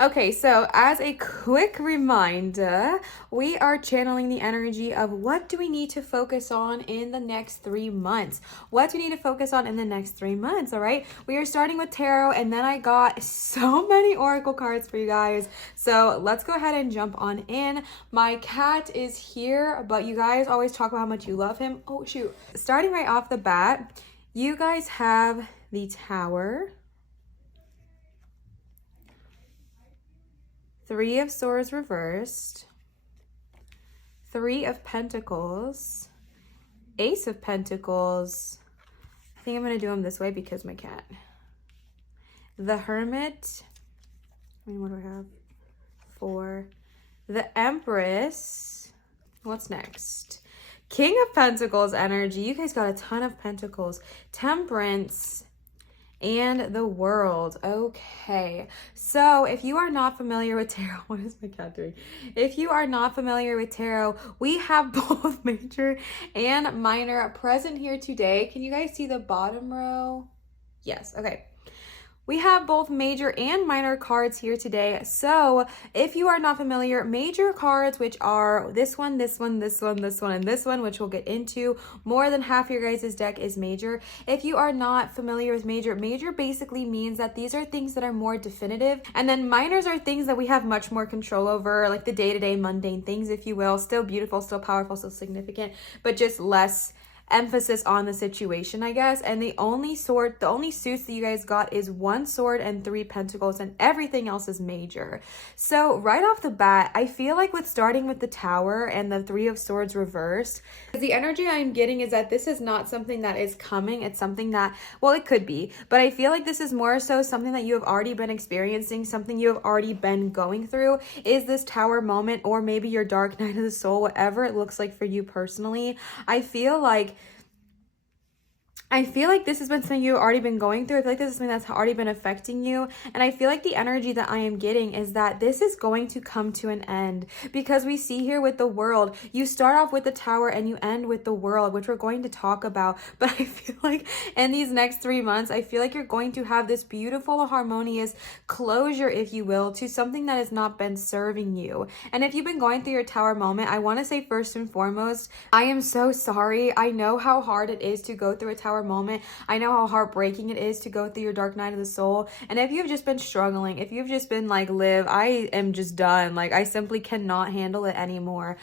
Okay, so as a quick reminder, we are channeling the energy of what do we need to focus on in the next 3 months? What do we need to focus on in the next 3 months, all right? We are starting with tarot, and then I got so many oracle cards for you guys. So let's go ahead and jump on in. My cat is here, but you guys always talk about how much you love him. Oh, shoot. Starting right off the bat, you guys have the Tower, 3 of Swords reversed, 3 of Pentacles, Ace of Pentacles. I think I'm going to do them this way because my cat. The Hermit. What do I have? 4. The Empress. What's next? King of Pentacles energy. You guys got a ton of Pentacles. Temperance. And the World. Okay, so if you are not familiar with tarot, what is my cat doing? If you are not familiar with tarot, we have both major and minor present here today. Can you guys see the bottom row? Yes, okay. We have both major and minor cards here today. So if you are not familiar, major cards, which are this one, this one, this one, this one, and this one, which we'll get into, more than half your guys' deck is major. If you are not familiar with major, major basically means that these are things that are more definitive. And then minors are things that we have much more control over, like the day-to-day mundane things, if you will. Still beautiful, still powerful, still significant, but just less emphasis on the situation, I guess. And the only suits that you guys got is 1 sword and 3 pentacles, and everything else is major. So right off the bat, I feel like with starting with the Tower and the 3 of Swords reversed, the energy I'm getting is that this is not something that is coming. It's something that, well, it could be, but I feel like this is more so something that you have already been experiencing, something you have already been going through, is this Tower moment, or maybe your dark night of the soul, whatever it looks like for you personally. I feel like this has been something you've already been going through. I feel like this is something that's already been affecting you. And I feel like the energy that I am getting is that this is going to come to an end, because we see here with the World, you start off with the Tower and you end with the World, which we're going to talk about. But I feel like in these next 3 months, I feel like you're going to have this beautiful, harmonious closure, if you will, to something that has not been serving you. And if you've been going through your Tower moment, I want to say first and foremost, I am so sorry. I know how hard it is to go through a Tower moment. I know how heartbreaking it is to go through your dark night of the soul. And if you've just been struggling, if you've just been like, Liv, I am just done, like I simply cannot handle it anymore,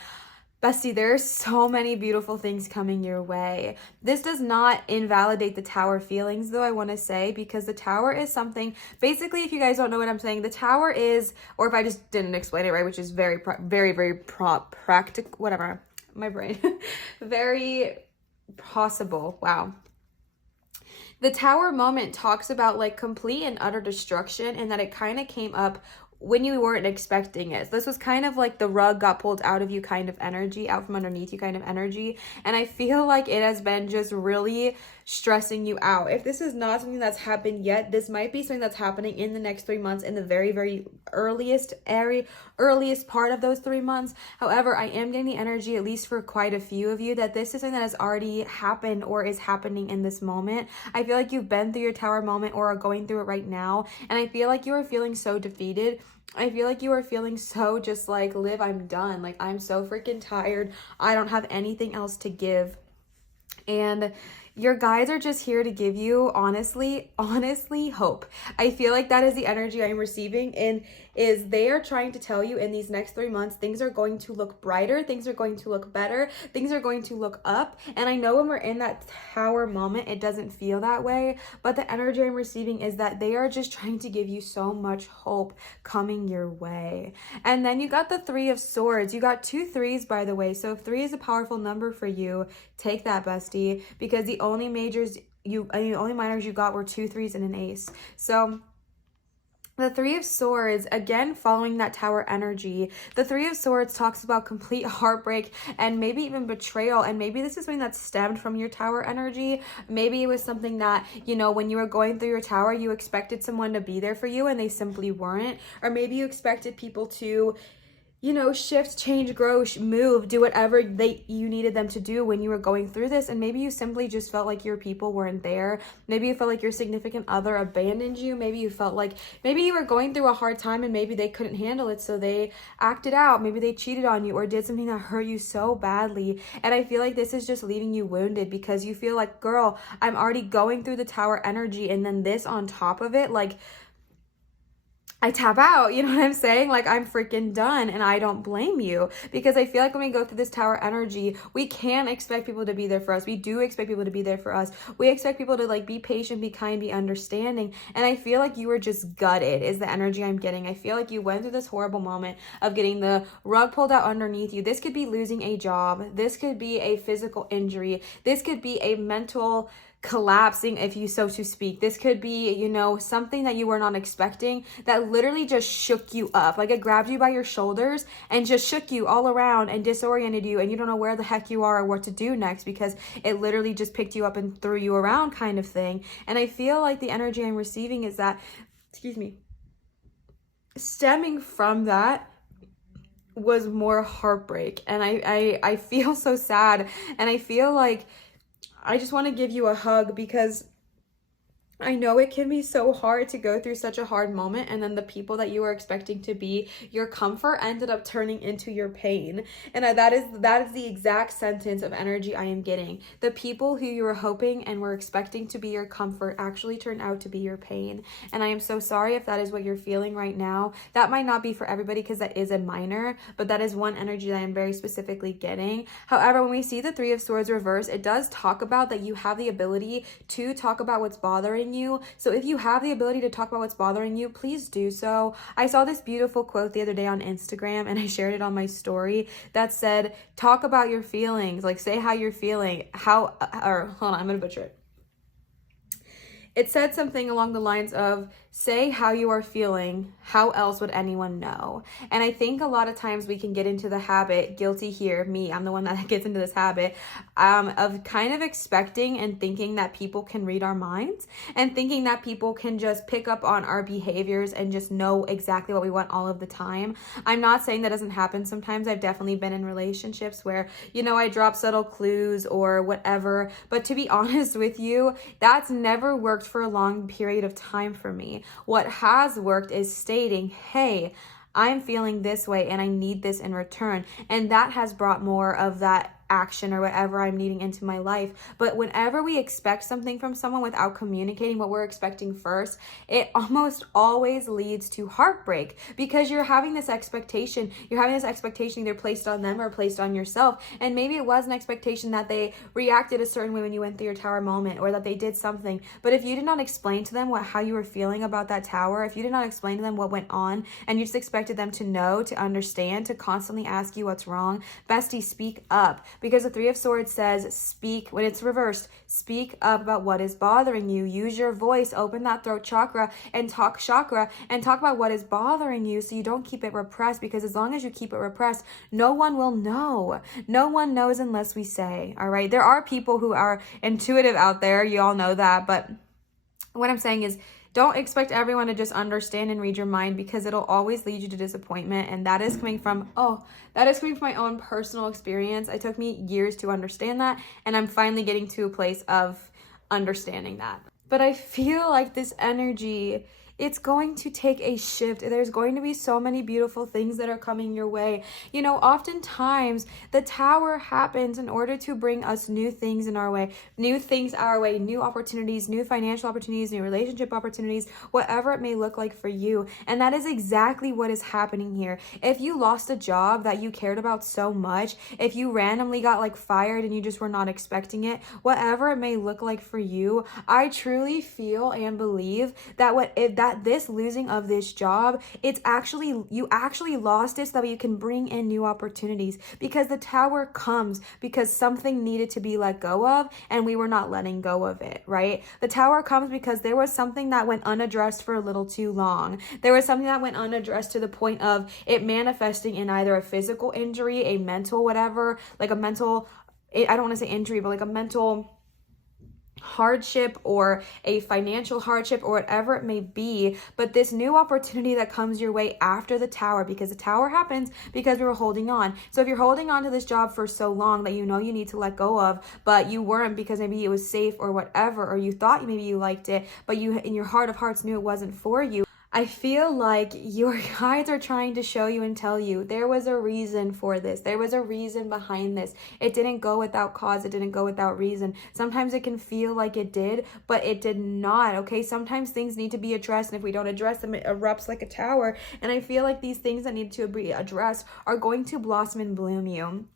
bestie, there's so many beautiful things coming your way. This does not invalidate the Tower feelings, though, I want to say, because the Tower is something, basically, if you guys don't know what I'm saying, the Tower is, or if I just didn't explain it right, which is very practical, whatever, my brain, very possible, wow. The Tower moment talks about like complete and utter destruction, and that it kind of came up when you weren't expecting it. So this was kind of like the rug got pulled out of you kind of energy, out from underneath you kind of energy. And I feel like it has been just really stressing you out. If this is not something that's happened yet, this might be something that's happening in the next 3 months, in the very earliest part of those 3 months. However, I am getting the energy, at least for quite a few of you, that this is something that has already happened or is happening in this moment. I feel like you've been through your Tower moment or are going through it right now, and I feel like you are feeling so defeated. I feel like you are feeling so just like, Liv, I'm done. Like, I'm so freaking tired. I don't have anything else to give. And your guides are just here to give you, honestly, hope. I feel like that is the energy I'm receiving. And is they are trying to tell you in these next 3 months, things are going to look brighter, things are going to look better, things are going to look up. And I know when we're in that Tower moment, it doesn't feel that way, but the energy I'm receiving is that they are just trying to give you so much hope coming your way. And then you got the Three of Swords. You got 2 3s, by the way. So if 3 is a powerful number for you, take that, bestie, because the only minors you got were 2 3s and an ace. So the Three of Swords, again, following that Tower energy, the Three of Swords talks about complete heartbreak and maybe even betrayal. And maybe this is something that stemmed from your Tower energy. Maybe it was something that, you know, when you were going through your Tower, you expected someone to be there for you and they simply weren't. Or maybe you expected people to, you know, shift, change, grow, move, do whatever you needed them to do when you were going through this. And maybe you simply just felt like your people weren't there. Maybe you felt like your significant other abandoned you. Maybe you felt like maybe you were going through a hard time and maybe they couldn't handle it, so they acted out. Maybe they cheated on you or did something that hurt you so badly. And I feel like this is just leaving you wounded because you feel like, girl, I'm already going through the Tower energy, and then this on top of it, like, I tap out, you know what I'm saying? Like, I'm freaking done, and I don't blame you, because I feel like when we go through this Tower energy, we can expect people to be there for us. We do expect people to be there for us. We expect people to, like, be patient, be kind, be understanding. And I feel like you were just gutted is the energy I'm getting. I feel like you went through this horrible moment of getting the rug pulled out underneath you. This could be losing a job. This could be a physical injury. This could be a mental collapsing, if you so to speak. This could be, you know, something that you were not expecting that literally just shook you up. Like, it grabbed you by your shoulders and just shook you all around and disoriented you, and you don't know where the heck you are or what to do next because it literally just picked you up and threw you around, kind of thing. And I feel like the energy I'm receiving is that, stemming from that was more heartbreak. And I feel so sad, and I feel like I just want to give you a hug, because I know it can be so hard to go through such a hard moment, and then the people that you were expecting to be your comfort ended up turning into your pain. And that is the exact sentence of energy I am getting. The people who you were hoping and were expecting to be your comfort actually turned out to be your pain. And I am so sorry if that is what you're feeling right now. That might not be for everybody, because that is a minor, but that is one energy that I'm very specifically getting. However, when we see the Three of Swords reverse, it does talk about that you have the ability to talk about what's bothering you. So if you have the ability to talk about what's bothering you, please do so. I saw this beautiful quote the other day on Instagram, and I shared it on my story, that said, talk about your feelings, like, say how you're feeling, hold on, I'm gonna butcher it. It said something along the lines of, say how you are feeling, how else would anyone know? And I think a lot of times we can get into the habit, guilty here, me, I'm the one that gets into this habit, of kind of expecting and thinking that people can read our minds, and thinking that people can just pick up on our behaviors and just know exactly what we want all of the time. I'm not saying that doesn't happen sometimes. I've definitely been in relationships where, you know, I drop subtle clues or whatever, but to be honest with you, that's never worked for a long period of time for me. What has worked is stating, hey, I'm feeling this way and I need this in return. And that has brought more of that action or whatever I'm needing into my life. But whenever we expect something from someone without communicating what we're expecting first, it almost always leads to heartbreak, because you're having this expectation either placed on them or placed on yourself. And maybe it was an expectation that they reacted a certain way when you went through your Tower moment, or that they did something. But if you did not explain to them how you were feeling about that Tower, if you did not explain to them what went on, and you just expected them to know, to understand, to constantly ask you what's wrong, bestie, speak up. Because the Three of Swords says, speak, when it's reversed, speak up about what is bothering you. Use your voice, open that throat chakra and talk about what is bothering you, so you don't keep it repressed. Because as long as you keep it repressed, no one will know. No one knows unless we say, all right? There are people who are intuitive out there. You all know that. But what I'm saying is, don't expect everyone to just understand and read your mind, because it'll always lead you to disappointment. And that is coming from my own personal experience. It took me years to understand that, and I'm finally getting to a place of understanding that. But I feel like this energy it's going to take a shift. There's going to be so many beautiful things that are coming your way. You know, oftentimes the tower happens in order to bring us new things in our way, new opportunities, new financial opportunities, new relationship opportunities, whatever it may look like for you. And that is exactly what is happening here. If you lost a job that you cared about so much, if you randomly got like fired and you just were not expecting it, whatever it may look like for you, I truly feel and believe that this losing of this job, you actually lost it so that you can bring in new opportunities, because the tower comes because something needed to be let go of and we were not letting go of it, right? The tower comes because there was something that went unaddressed for a little too long. There was something that went unaddressed to the point of it manifesting in either a physical injury, a mental whatever, like a mental, I don't want to say injury, but like a mental hardship or a financial hardship or whatever it may be. But this new opportunity that comes your way after the tower, because the tower happens because we were holding on. So if you're holding on to this job for so long that you know you need to let go of, but you weren't because maybe it was safe or whatever, or you thought maybe you liked it, but you in your heart of hearts knew it wasn't for you, I feel like your guides are trying to show you and tell you there was a reason for this. There was a reason behind this. It didn't go without cause. It didn't go without reason. Sometimes it can feel like it did, but it did not, okay? Sometimes things need to be addressed, and if we don't address them, it erupts like a tower. And I feel like these things that need to be addressed are going to blossom and bloom you.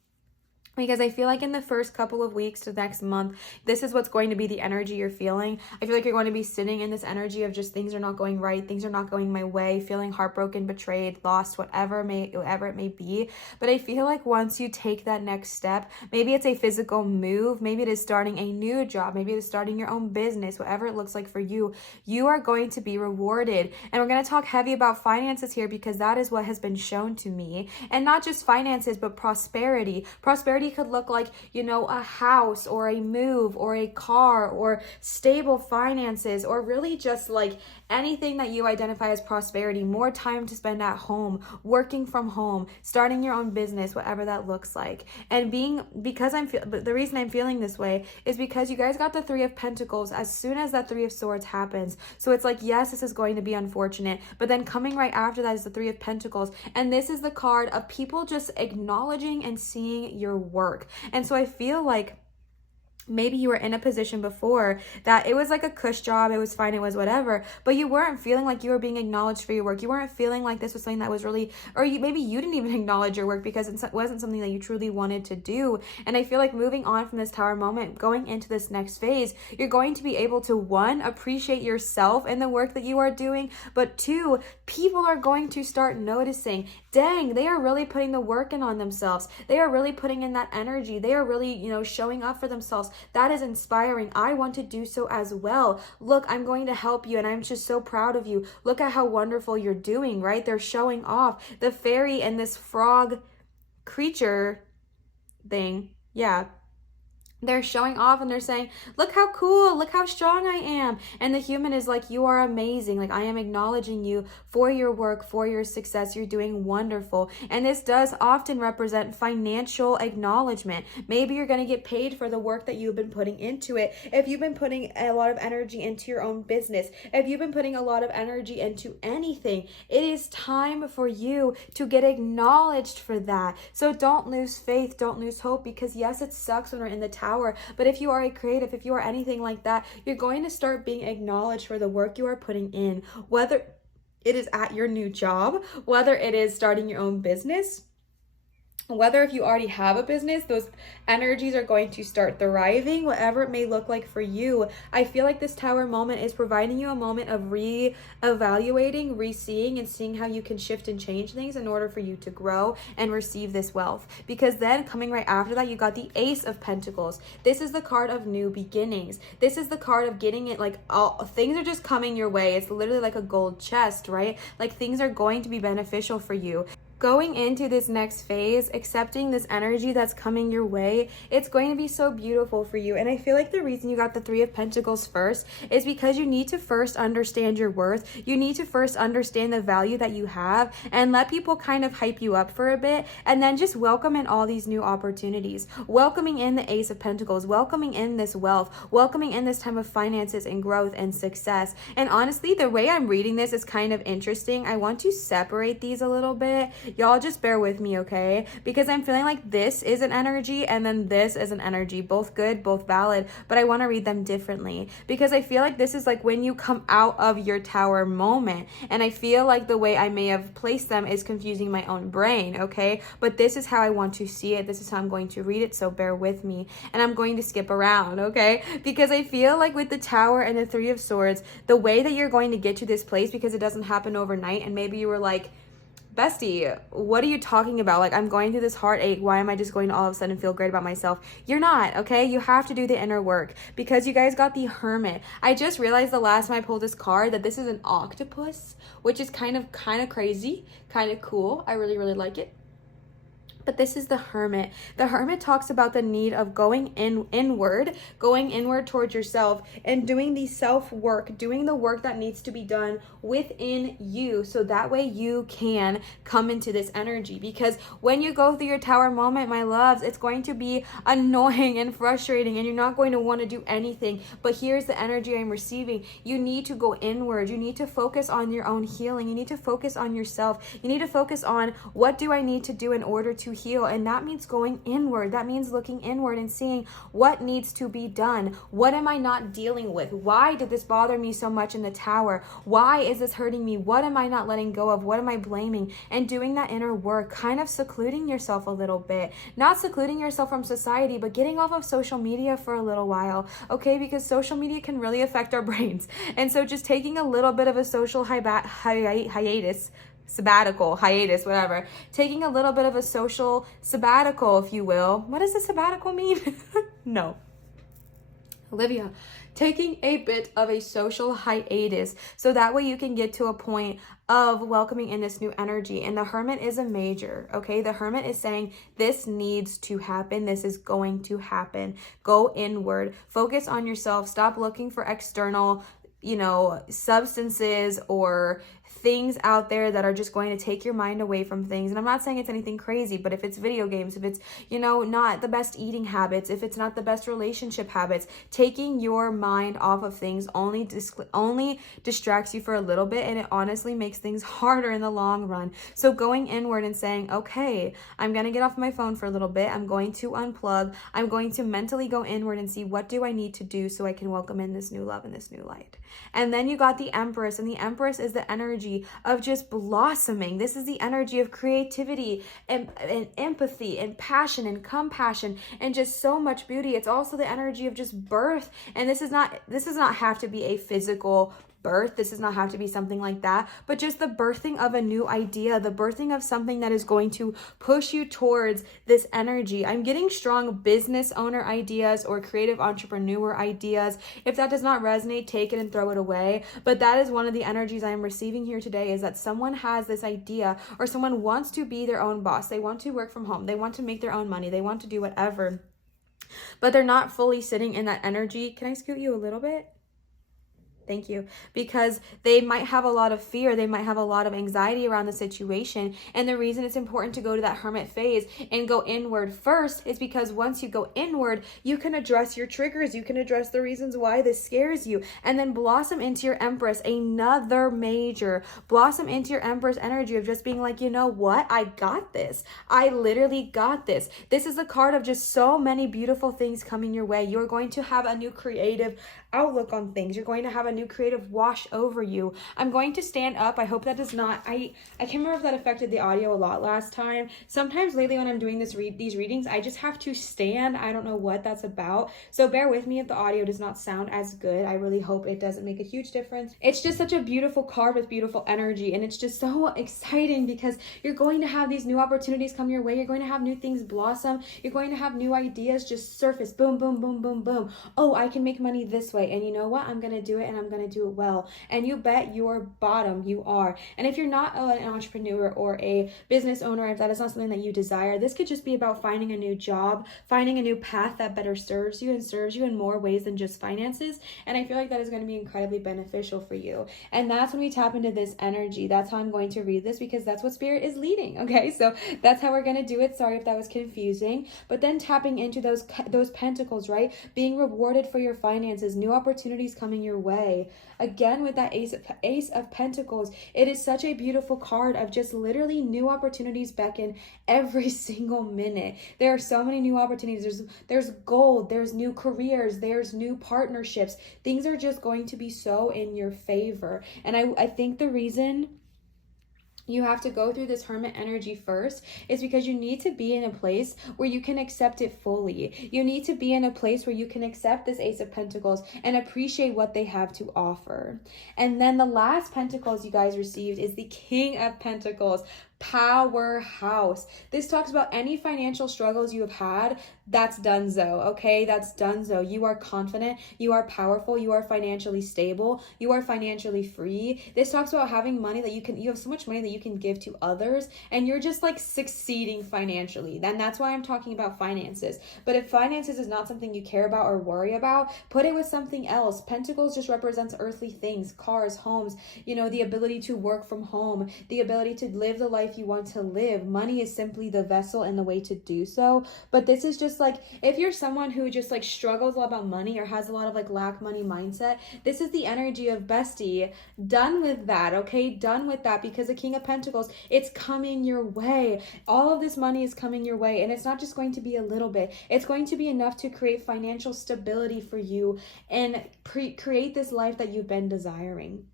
Because I feel like in the first couple of weeks to next month, this is what's going to be the energy you're feeling. I feel like you're going to be sitting in this energy of just things are not going right, things are not going my way, feeling heartbroken, betrayed, lost, whatever it may be. But I feel like once you take that next step, maybe it's a physical move, maybe it is starting a new job, maybe it is starting your own business, whatever it looks like for you, you are going to be rewarded. And we're going to talk heavy about finances here because that is what has been shown to me. And not just finances, but prosperity. Prosperity could look like, you know, a house or a move or a car or stable finances, or really just like anything that you identify as prosperity, more time to spend at home, working from home, starting your own business, whatever that looks like. And the reason I'm feeling this way is because you guys got the Three of Pentacles as soon as that Three of Swords happens. So it's like, yes, this is going to be unfortunate, but then coming right after that is the Three of Pentacles. And this is the card of people just acknowledging and seeing your work. And so I feel like maybe you were in a position before that it was like a cush job, it was fine, it was whatever, but you weren't feeling like you were being acknowledged for your work. You weren't feeling like this was something that was really, maybe you didn't even acknowledge your work because it wasn't something that you truly wanted to do. And I feel like moving on from this tower moment, going into this next phase, you're going to be able to, one, appreciate yourself and the work that you are doing, but two, people are going to start noticing, dang, they are really putting the work in on themselves. They are really putting in that energy. They are really, showing up for themselves. That is inspiring. I want to do so as well. Look, I'm going to help you and I'm just so proud of you. Look at how wonderful you're doing, right? They're showing off. The fairy and this frog creature thing, yeah, they're showing off and they're saying, look how cool, look how strong I am. And the human is like, you are amazing. Like, I am acknowledging you for your work, for your success. You're doing wonderful. And this does often represent financial acknowledgement. Maybe you're going to get paid for the work that you've been putting into it. If you've been putting a lot of energy into your own business, if you've been putting a lot of energy into anything, it is time for you to get acknowledged for that. So don't lose faith, don't lose hope, because yes, it sucks when we're in the tower, but if you are a creative, if you are anything like that, you're going to start being acknowledged for the work you are putting in, whether it is at your new job, whether it is starting your own business, whether if you already have a business, those energies are going to start thriving, whatever it may look like for you. I feel like this tower moment is providing you a moment of re-evaluating, re-seeing, and seeing how you can shift and change things in order for you to grow and receive this wealth. Because then coming right after that, you got the Ace of Pentacles. This is the card of new beginnings. This is the card of getting it, like, all things are just coming your way. It's literally like a gold chest, right? Like, things are going to be beneficial for you. going into this next phase, accepting this energy that's coming your way, it's going to be so beautiful for you. And I feel like the reason you got the Three of Pentacles first is because you need to first understand your worth. You need to first understand the value that you have and let people kind of hype you up for a bit, and then just welcome in all these new opportunities, welcoming in the Ace of Pentacles, welcoming in this wealth, welcoming in this time of finances and growth and success. And honestly, the way I'm reading this is kind of interesting. I want to separate these a little bit. Y'all just bear with me, okay? Because I'm feeling like this is an energy and then this is an energy, both good, both valid, but I want to read them differently because I feel like this is like when you come out of your tower moment, and I feel like the way I may have placed them is confusing my own brain, okay? But this is how I want to see it. This is how I'm going to read it, so bear with me. And I'm going to skip around, okay? Because I feel like with the Tower and the Three of Swords, the way that you're going to get to this place, because it doesn't happen overnight, and maybe you were like, bestie, what are you talking about? Like, I'm going through this heartache. Why am I just going to all of a sudden feel great about myself? You're not, okay? You have to do the inner work because you guys got the Hermit. I just realized the last time I pulled this card that this is an octopus, which is kind of crazy, kind of cool. I really, really like it. But this is the Hermit. The Hermit talks about the need of going inward towards yourself and doing the self-work, doing the work that needs to be done within you, so that way you can come into this energy. Because when you go through your Tower moment, my loves, it's going to be annoying and frustrating and you're not going to want to do anything. But here's the energy I'm receiving. You need to go inward. You need to focus on your own healing. You need to focus on yourself. You need to focus on what do I need to do in order to heal. And that means going inward. That means looking inward and seeing what needs to be done. What am I not dealing with? Why did this bother me so much in the Tower? Why is this hurting me? What am I not letting go of? What am I blaming? And doing that inner work, kind of secluding yourself a little bit. Not secluding yourself from society, but getting off of social media for a little while, okay? Because social media can really affect our brains. And so just taking a little bit of a social hiatus, sabbatical, hiatus, whatever. Taking a little bit of a social sabbatical, if you will. What does a sabbatical mean? No. Olivia, taking a bit of a social hiatus so that way you can get to a point of welcoming in this new energy. And the Hermit is a major, okay? The Hermit is saying this needs to happen. This is going to happen. Go inward. Focus on yourself. Stop looking for external, substances or things out there that are just going to take your mind away from things. And I'm not saying it's anything crazy, but if it's video games, if it's, not the best eating habits, if it's not the best relationship habits, taking your mind off of things only distracts you for a little bit, and it honestly makes things harder in the long run. So going inward and saying, okay, I'm going to get off my phone for a little bit. I'm going to unplug. I'm going to mentally go inward and see what do I need to do so I can welcome in this new love and this new light. And then you got the Empress, and the Empress is the energy of just blossoming. This is the energy of creativity and empathy and passion and compassion and just so much beauty. It's also the energy of just birth. And this does not have to be a physical birth. This does not have to be something like that, but just the birthing of a new idea, the birthing of something that is going to push you towards this energy. I'm getting strong business owner ideas or creative entrepreneur ideas. If that does not resonate, take it and throw it away. But that is one of the energies I am receiving here today, is that someone has this idea or someone wants to be their own boss. They want to work from home. They want to make their own money. They want to do whatever, but they're not fully sitting in that energy. Can I scoot you a little bit? Thank you. Because they might have a lot of fear. They might have a lot of anxiety around the situation. And the reason it's important to go to that Hermit phase and go inward first is because once you go inward, you can address your triggers. You can address the reasons why this scares you, and then blossom into your Empress, another major. Blossom into your Empress energy of just being like, you know what? I got this. I literally got this. This is a card of just so many beautiful things coming your way. You're going to have a new creative outlook on things. You're going to have a new creative wash over you. I'm going to stand up. I hope that does not, I can't remember if that affected the audio a lot last time. Sometimes lately when I'm doing these readings, I just have to stand. I don't know what that's about. So bear with me if the audio does not sound as good. I really hope it doesn't make a huge difference. It's just such a beautiful card with beautiful energy. And it's just so exciting because you're going to have these new opportunities come your way. You're going to have new things blossom. You're going to have new ideas just surface. Boom, boom, boom, boom, boom. Oh, I can make money this way. And you know what? I'm going to do it and I'm I'm going to do it well. And you bet your bottom you are. And if you're not an entrepreneur or a business owner, if that is not something that you desire, this could just be about finding a new job, finding a new path that better serves you and serves you in more ways than just finances. And I feel like that is going to be incredibly beneficial for you. And that's when we tap into this energy. That's how I'm going to read this, because that's what spirit is leading. Okay, so that's how we're going to do it. Sorry if that was confusing. But then tapping into those pentacles, right? Being rewarded for your finances, new opportunities coming your way. Again, with that ace of pentacles, it is such a beautiful card of just literally new opportunities beckon every single minute. There are so many new opportunities. There's gold, there's new careers, there's new partnerships. Things are just going to be so in your favor. And I think the reason you have to go through this hermit energy first is because you need to be in a place where you can accept it fully. You need to be in a place where you can accept this ace of pentacles and appreciate what they have to offer. And then the last pentacles you guys received is the king of pentacles. Powerhouse. This talks about any financial struggles you have had. That's donezo, okay? That's donezo. You are confident, you are powerful, you are financially stable, you are financially free. This talks about having money that you have so much money that you can give to others, and you're just like succeeding financially. Then that's why I'm talking about finances. But if finances is not something you care about or worry about, put it with something else. Pentacles just represents earthly things, cars, homes, the ability to work from home, the ability to live the life you want to live. Money is simply the vessel and the way to do so. But this is just like, if you're someone who just like struggles a lot about money or has a lot of like lack money mindset, this is the energy of bestie. Done with that, okay? Done with that, because the king of pentacles, it's coming your way. All of this money is coming your way, and it's not just going to be a little bit. It's going to be enough to create financial stability for you and create this life that you've been desiring.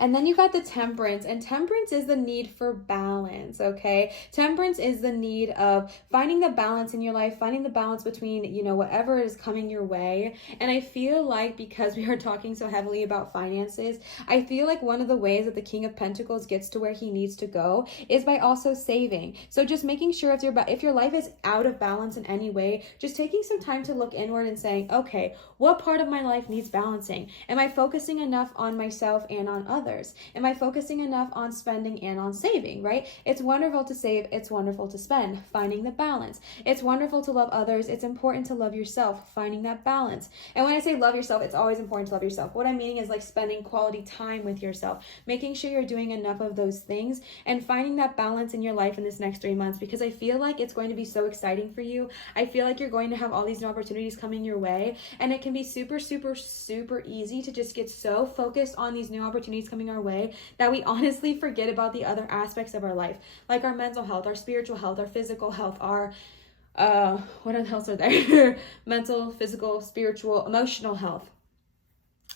And then you got the temperance, and temperance is the need for balance, okay? Temperance is the need of finding the balance in your life, finding the balance between, whatever is coming your way. And I feel like, because we are talking so heavily about finances, I feel like one of the ways that the king of pentacles gets to where he needs to go is by also saving. So just making sure if your life is out of balance in any way, just taking some time to look inward and saying, okay, what part of my life needs balancing? Am I focusing enough on myself and on others? Am I focusing enough on spending and on saving, right? It's wonderful to save. It's wonderful to spend, finding the balance. It's wonderful to love others. It's important to love yourself, finding that balance. And when I say love yourself, it's always important to love yourself. What I'm meaning is like spending quality time with yourself, making sure you're doing enough of those things and finding that balance in your life in this next 3 months, because I feel like it's going to be so exciting for you. I feel like you're going to have all these new opportunities coming your way, and it can be super, super, super easy to just get so focused on these new opportunities coming our way that we honestly forget about the other aspects of our life, like our mental health, our spiritual health, our physical health, our what else are there? Mental, physical, spiritual, emotional health.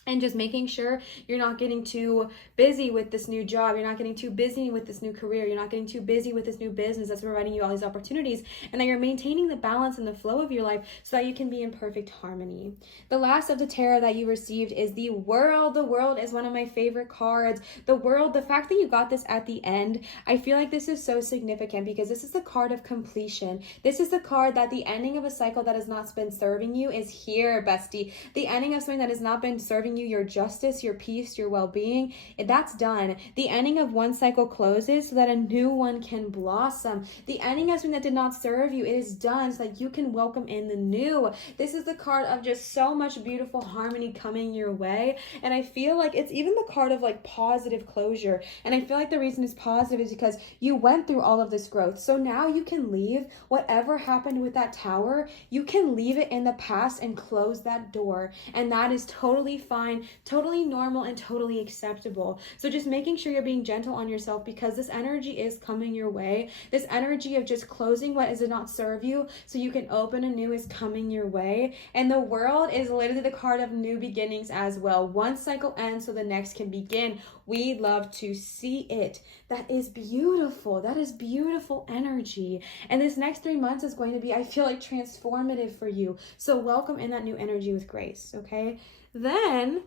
And just making sure you're not getting too busy with this new job. You're not getting too busy with this new career. You're not getting too busy with this new business that's providing you all these opportunities. And that you're maintaining the balance and the flow of your life so that you can be in perfect harmony. The last of the tarot that you received is the World. The World is one of my favorite cards. The World, the fact that you got this at the end, I feel like this is so significant because this is the card of completion. This is the card that the ending of a cycle that has not been serving you is here, bestie. The ending of something that has not been serving you, your justice, your peace, your well-being, that's done. The ending of one cycle closes so that a new one can blossom. The ending of something that did not serve you, it is done so that you can welcome in the new. This is the card of just so much beautiful harmony coming your way. And I feel like it's even the card of like positive closure. And I feel like the reason it's positive is because you went through all of this growth. So now you can leave whatever happened with that tower. You can leave it in the past and close that door. And that is totally fine, totally normal, and totally acceptable. So just making sure you're being gentle on yourself, because this energy is coming your way. This energy of just closing what does not serve you so you can open a new is coming your way. And the World is literally the card of new beginnings as well. One cycle ends so the next can begin. We love to see it. That is beautiful. That is beautiful energy. And this next 3 months is going to be, I feel like, transformative for you. So welcome in that new energy with grace, okay? Then,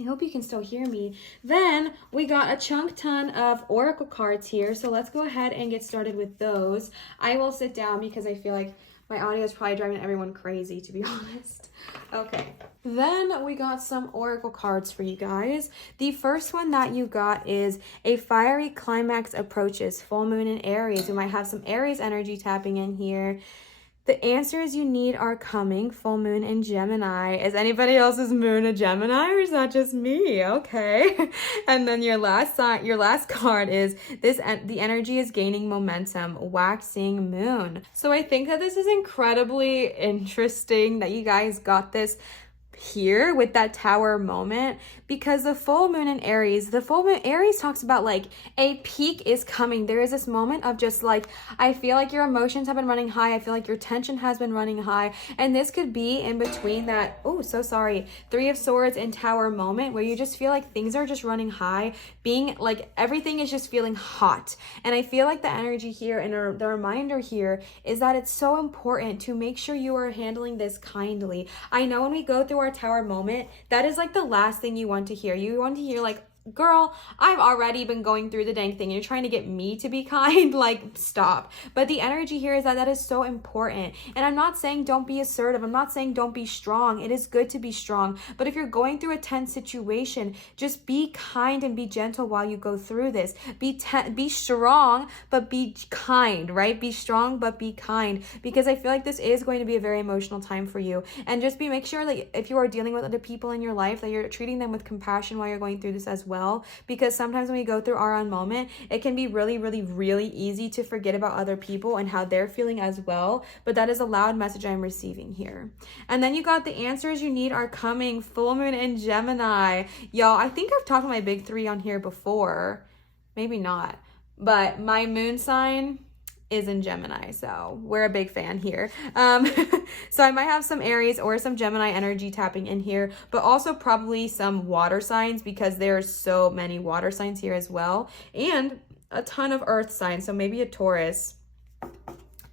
I hope you can still hear me. Then we got a chunk ton of oracle cards here. So let's go ahead and get started with those. I will sit down because I feel like My audio is probably driving everyone crazy, to be honest. Okay. Then we got some oracle cards for you guys. The first one that you got is a fiery climax approaches, full moon in Aries. We might have some Aries energy tapping in here. The answers you need are coming, full moon in Gemini. Is anybody else's moon a Gemini, or is that just me? Okay. And then your last card is the energy is gaining momentum, waxing moon. So I think that this is incredibly interesting that you guys got this here with that tower moment, because the full moon in Aries, Aries talks about like a peak is coming. There is this moment of just like, I feel like your emotions have been running high. I feel like your tension has been running high. And this could be in between that, Three of Swords and Tower moment where you just feel like things are just running high, being like everything is just feeling hot. And I feel like the energy here and the reminder here is that it's so important to make sure you are handling this kindly. I know when we go through our tower moment, that is like the last thing you want to hear. You want to hear like, girl, I've already been going through the dang thing. You're trying to get me to be kind. Like, stop. But the energy here is that is so important. And I'm not saying don't be assertive. I'm not saying don't be strong. It is good to be strong. But if you're going through a tense situation, just be kind and be gentle while you go through this. Be strong, but be kind, right? Be strong, but be kind. Because I feel like this is going to be a very emotional time for you. And just make sure that if you are dealing with other people in your life, that you're treating them with compassion while you're going through this as well, because sometimes when we go through our own moment, it can be really, really, really easy to forget about other people and how they're feeling as well. But that is a loud message I'm receiving here. And then you got the answers you need are coming, full moon in Gemini. Y'all, I think I've talked about my big three on here before. Maybe not. But my moon sign is in Gemini, so we're a big fan here. So I might have some Aries or some Gemini energy tapping in here, but also probably some water signs, because there's so many water signs here as well, and a ton of earth signs, so maybe a Taurus.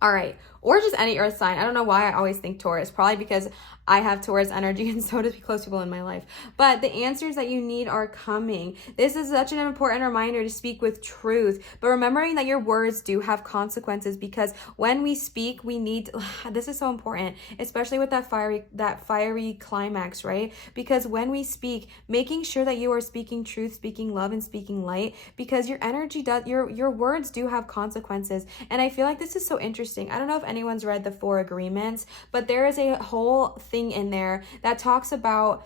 All right, or just any earth sign. I don't know why I always think Taurus, probably because I have Taurus energy and so do close people in my life. But the answers that you need are coming. This is such an important reminder to speak with truth, but remembering that your words do have consequences, because when we speak, we need, this is so important, especially with that fiery climax, right? Because when we speak, making sure that you are speaking truth, speaking love, and speaking light, because your energy does, your words do have consequences. And I feel like this is so interesting. I don't know if anyone's read the 4 Agreements, but there is a whole thing in there that talks about,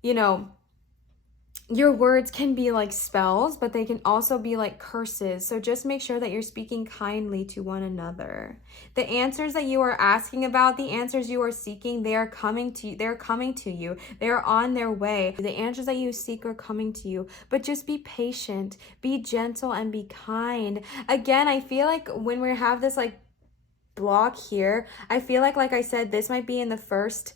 your words can be like spells, but they can also be like curses. So just make sure that you're speaking kindly to one another. The answers that you are asking about, the answers you are seeking, they are coming to you. They're coming to you. They are on their way. The answers that you seek are coming to you, but just be patient, be gentle, and be kind. Again, I feel like when we have this like block here, I feel like I said, this might be in the first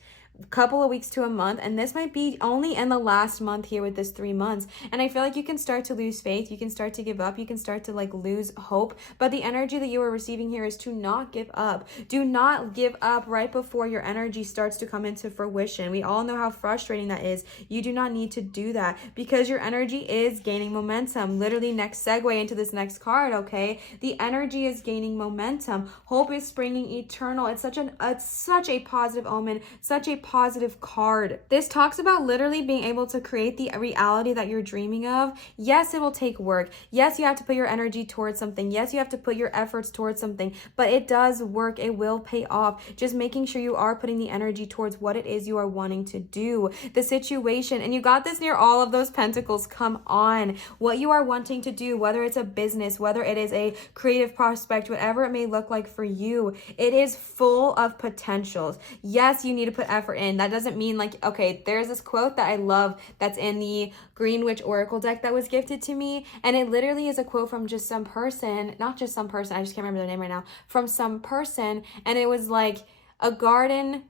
couple of weeks to a month, and this might be only in the last month here with this 3 months. And I feel like you can start to lose faith, you can start to give up, you can start to like lose hope. But the energy that you are receiving here is to not give up. Do not give up right before your energy starts to come into fruition. We all know how frustrating that is. You do not need to do that, because your energy is gaining momentum. Literally, next segue into this next card, okay? The energy is gaining momentum. Hope is springing eternal. It's such a positive omen, such a positive card. This talks about literally being able to create the reality that you're dreaming of. Yes, it will take work. Yes, you have to put your energy towards something. Yes, you have to put your efforts towards something, but it does work. It will pay off. Just making sure you are putting the energy towards what it is you are wanting to do. The situation, and you got this near all of those pentacles. Come on. What you are wanting to do, whether it's a business, whether it is a creative prospect, whatever it may look like for you, it is full of potentials. Yes, you need to put effort in. That doesn't mean like, okay, there's this quote that I love that's in the Green Witch Oracle deck that was gifted to me, and it literally is a quote from just some person, not just some person, I just can't remember their name right now, from some person, and it was like, a garden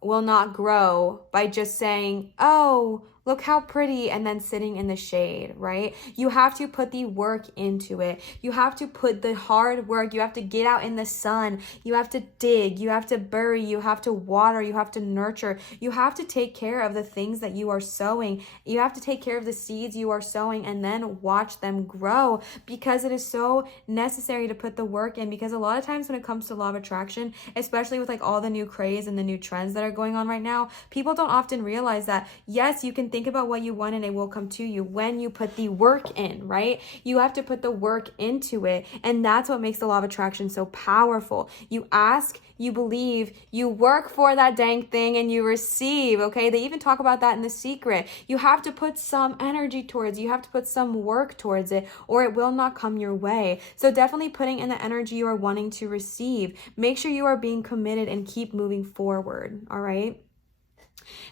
will not grow by just saying, oh, Look how pretty, and then sitting in the shade, right? You have to put the work into it. You have to put the hard work. You have to get out in the sun. You have to dig. You have to bury. You have to water. You have to nurture. You have to take care of the things that you are sowing. You have to take care of the seeds you are sowing and then watch them grow, because it is so necessary to put the work in. Because a lot of times when it comes to law of attraction, especially with like all the new craze and the new trends that are going on right now, people don't often realize that, yes, you can think about what you want and it will come to you when you put the work in, right? You have to put the work into it. And that's what makes the law of attraction so powerful. You ask, you believe, you work for that dang thing, and you receive, okay? They even talk about that in The Secret. You have to put some energy towards it. You have to put some work towards it, or it will not come your way. So definitely putting in the energy you are wanting to receive. Make sure you are being committed and keep moving forward, all right?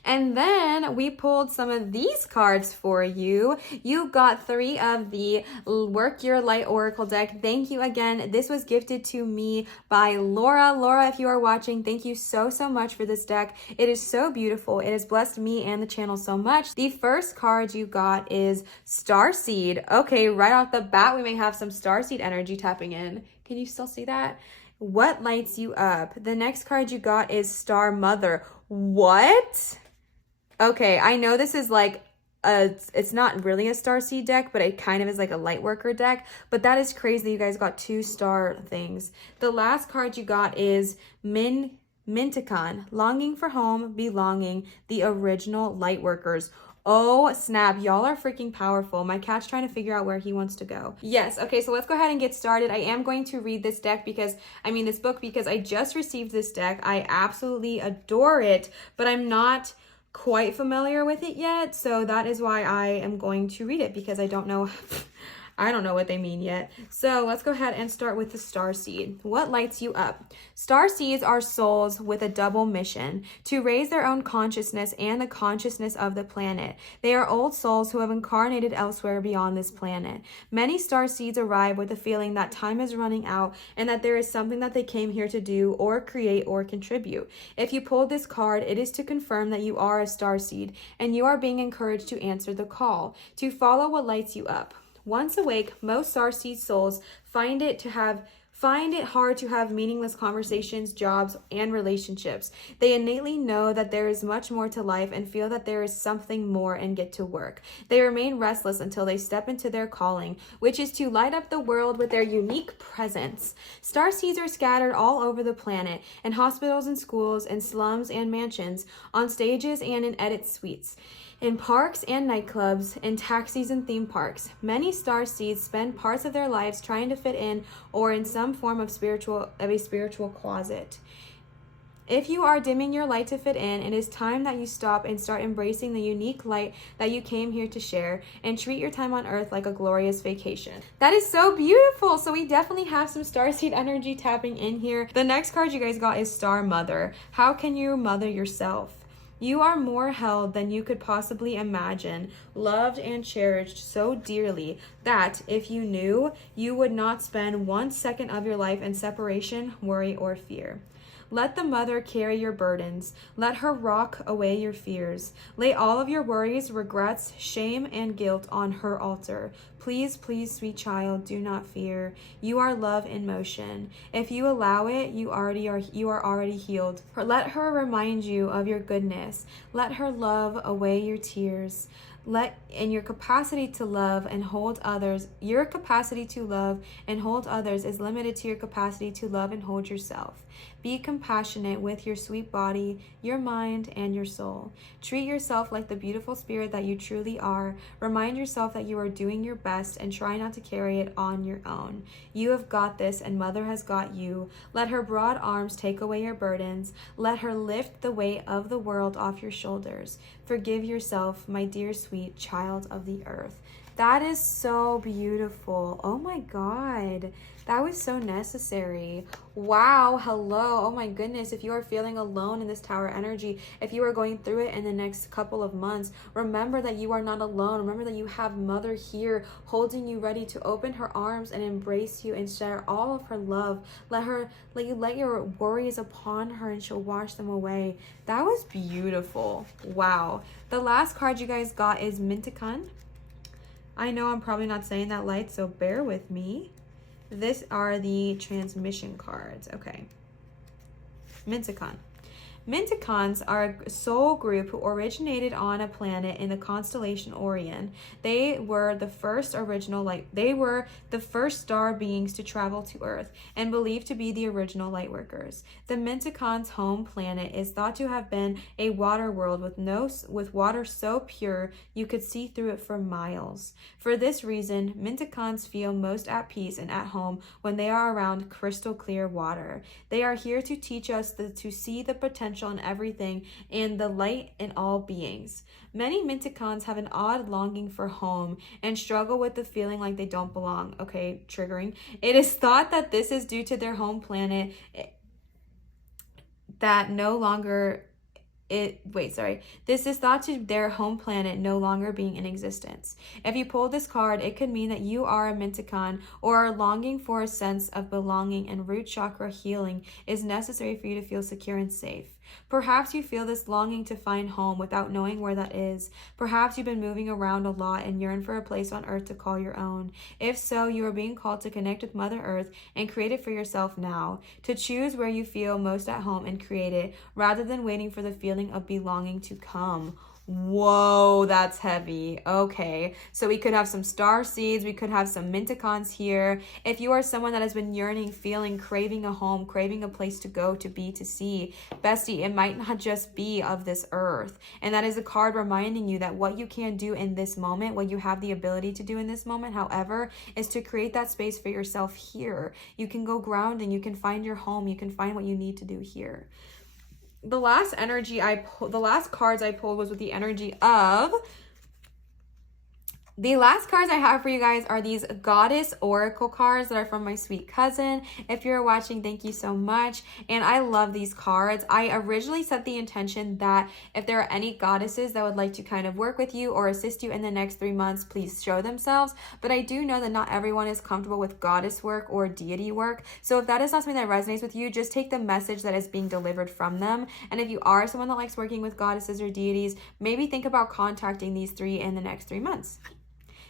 And then we pulled some of these cards for you. You got 3 of the Work Your Light Oracle deck. Thank you again. This was gifted to me by Laura. Laura, if you are watching, thank you so much for this deck. It is so beautiful. It has blessed me and the channel so much. The first card you got is Starseed. Okay, right off the bat, we may have some Starseed energy tapping in. Can you still see that? What lights you up? The next card you got is Star Mother. What? Okay, I know this is like it's not really a Starseed deck, but it kind of is like a light worker deck. But that is crazy. You guys got 2 star things. The last card you got is Minticon, Longing for Home, Belonging, the original light workers. Oh snap, y'all are freaking powerful. My cat's trying to figure out where he wants to go. Yes, okay, so let's go ahead and get started. I am going to read this deck because this book, because I just received this deck. I absolutely adore it, but I'm not quite familiar with it yet. So that is why I am going to read it, because I don't know I don't know what they mean yet. So let's go ahead and start with the Starseed. What lights you up? Starseeds are souls with a double mission: to raise their own consciousness and the consciousness of the planet. They are old souls who have incarnated elsewhere beyond this planet. Many Starseeds arrive with a feeling that time is running out and that there is something that they came here to do or create or contribute. If you pulled this card, it is to confirm that you are a Starseed and you are being encouraged to answer the call, to follow what lights you up. Once awake, most Starseed souls find it hard to have meaningless conversations, jobs, and relationships. They innately know that there is much more to life and feel that there is something more and get to work. They remain restless until they step into their calling, which is to light up the world with their unique presence. Starseeds are scattered all over the planet, in hospitals and schools, in slums and mansions, on stages and in edit suites, in parks and nightclubs, in taxis and theme parks. Many Starseeds spend parts of their lives trying to fit in or in some form of a spiritual closet. If you are dimming your light to fit in, it is time that you stop and start embracing the unique light that you came here to share, and treat your time on Earth like a glorious vacation. That is so beautiful. So we definitely have some Starseed energy tapping in here. The next card you guys got is Star Mother. How can you mother yourself? You are more held than you could possibly imagine, loved and cherished so dearly that, if you knew, you would not spend 1 second of your life in separation, worry, or fear. Let the mother carry your burdens. Let her rock away your fears. Lay all of your worries, regrets, shame, and guilt on her altar. Please, please, sweet child, do not fear. You are love in motion. If you allow it, you are already healed. Let her remind you of your goodness. Let her love away your tears. Your capacity to love and hold others is limited to your capacity to love and hold yourself. Be compassionate with your sweet body, your mind, and your soul. Treat yourself like the beautiful spirit that you truly are. Remind yourself that you are doing your best and try not to carry it on your own. You have got this, and Mother has got you. Let her broad arms take away your burdens. Let her lift the weight of the world off your shoulders. Forgive yourself, my dear sweet child of the earth. That is so beautiful. Oh my God. That was so necessary. Wow, hello. Oh my goodness. If you are feeling alone in this tower energy, if you are going through it in the next couple of months, remember that you are not alone. Remember that you have Mother here holding you, ready to open her arms and embrace you and share all of her love. Let your worries upon her and she'll wash them away. That was beautiful. Wow. The last card you guys got is Mintikan. I know I'm probably not saying that right, so bear with me. These are the transmission cards. Okay. Mintikan. Minticons are a soul group who originated on a planet in the constellation Orion. They were the first star beings to travel to Earth and believed to be the original lightworkers. The Minticons' home planet is thought to have been a water world with water so pure you could see through it for miles. For this reason, Minticons feel most at peace and at home when they are around crystal clear water. They are here to teach us to see the potential in everything and the light in all beings. Many Minticons have an odd longing for home and struggle with the feeling like they don't belong. Okay, triggering. It is thought that this is due to their home planet This is thought to their home planet no longer being in existence. If you pull this card, it could mean that you are a Minticon or are longing for a sense of belonging, and root chakra healing is necessary for you to feel secure and safe. Perhaps you feel this longing to find home without knowing where that is. Perhaps you've been moving around a lot and yearn for a place on Earth to call your own. If so, you are being called to connect with Mother Earth and create it for yourself now. To choose where you feel most at home and create it, rather than waiting for the feeling of belonging to come. Whoa, that's heavy. Okay, so we could have some star seeds. We could have some Minticons here. If you are someone that has been yearning, feeling, craving a home, craving a place to go, to be, to see, bestie, it might not just be of this earth. And that is a card reminding you that what you can do in this moment, what you have the ability to do in this moment, however, is to create that space for yourself here. You can go grounding. You can find your home. You can find what you need to do here. The last cards I pulled was with the energy of The last cards I have for you guys are these Goddess Oracle cards that are from my sweet cousin. If you're watching, thank you so much. And I love these cards. I originally set the intention that if there are any goddesses that would like to kind of work with you or assist you in the next 3 months, please show themselves. But I do know that not everyone is comfortable with goddess work or deity work. So if that is not something that resonates with you, just take the message that is being delivered from them. And if you are someone that likes working with goddesses or deities, maybe think about contacting these 3 in the next 3 months.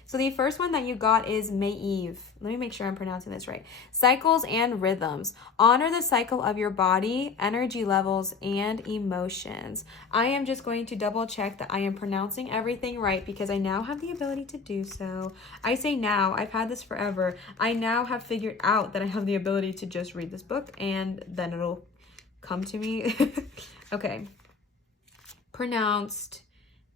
So the first one that you got is Maeve. Let me make sure I'm pronouncing this right. Cycles and rhythms. Honor the cycle of your body, energy levels, and emotions. I am just going to double check that I am pronouncing everything right because I now have the ability to do so. I say now, I've had this forever. I now have figured out that I have the ability to just read this book and then it'll come to me. Okay. Pronounced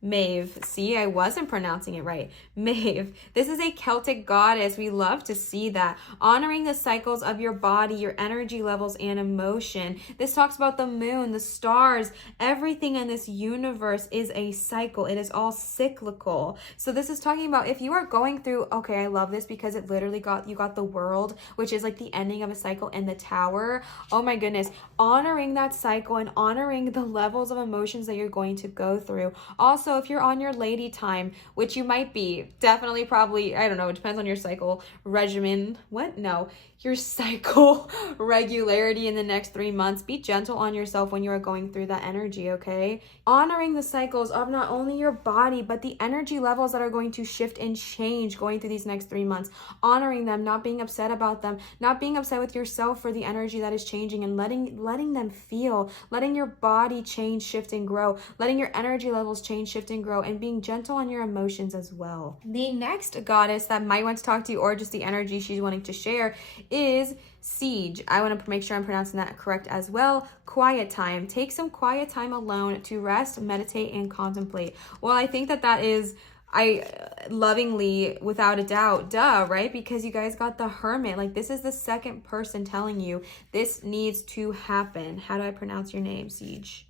Maeve. See, I wasn't pronouncing it right. Maeve. This is a Celtic goddess. We love to see that. Honoring the cycles of your body, your energy levels, and emotion. This talks about the moon, the stars. Everything in this universe is a cycle. It is all cyclical. So this is talking about if you are going through, okay, I love this because it literally you got the world, which is like the ending of a cycle, and the tower. Oh my goodness. Honoring that cycle and honoring the levels of emotions that you're going to go through. Also, if you're on your lady time, which you might be, definitely, probably, I don't know, it depends on your cycle regimen. What? No. Your cycle regularity in the next 3 months. Be gentle on yourself when you are going through that energy, okay? Honoring the cycles of not only your body, but the energy levels that are going to shift and change going through these next 3 months. Honoring them, not being upset about them, not being upset with yourself for the energy that is changing, and letting them feel, letting your body change, shift, and grow, letting your energy levels change, shift, and grow, and being gentle on your emotions as well. The next goddess that might want to talk to you, or just the energy she's wanting to share, is Siege. I want to make sure I'm pronouncing that correct as well. Quiet time. Take some quiet time alone to rest, meditate, and contemplate. Well, I think that is, I lovingly, without a doubt, duh, right? Because you guys got the Hermit. Like, this is the second person telling you this needs to happen. How do I pronounce your name? Siege.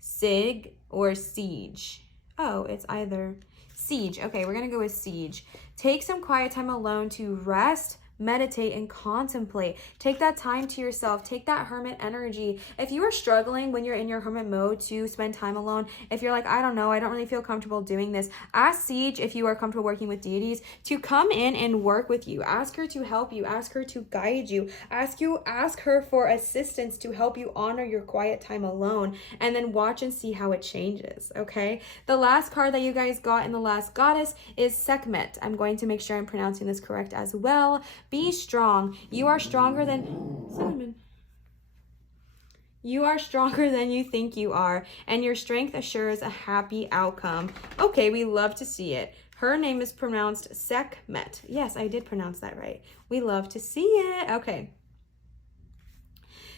Sig or Siege? Oh, it's either Siege. Okay, we're going to go with Siege. Take some quiet time alone to rest, meditate and contemplate. Take that time to yourself. Take that hermit energy. If you are struggling when you're in your hermit mode to spend time alone, if you're like, I don't know, I don't really feel comfortable doing this, ask Siege, if you are comfortable working with deities, to come in and work with you. Ask her to help you. Ask her to guide you. Ask her for assistance to help you honor your quiet time alone, and then watch and see how it changes, okay? The last card that you guys got in the last goddess is Sekhmet. I'm going to make sure I'm pronouncing this correct as well. Be strong. You are stronger than Cinnamon. You are stronger than you think you are, and your strength assures a happy outcome. Okay, we love to see it. Her name is pronounced Sekhmet. Yes, I did pronounce that right. We love to see it. Okay.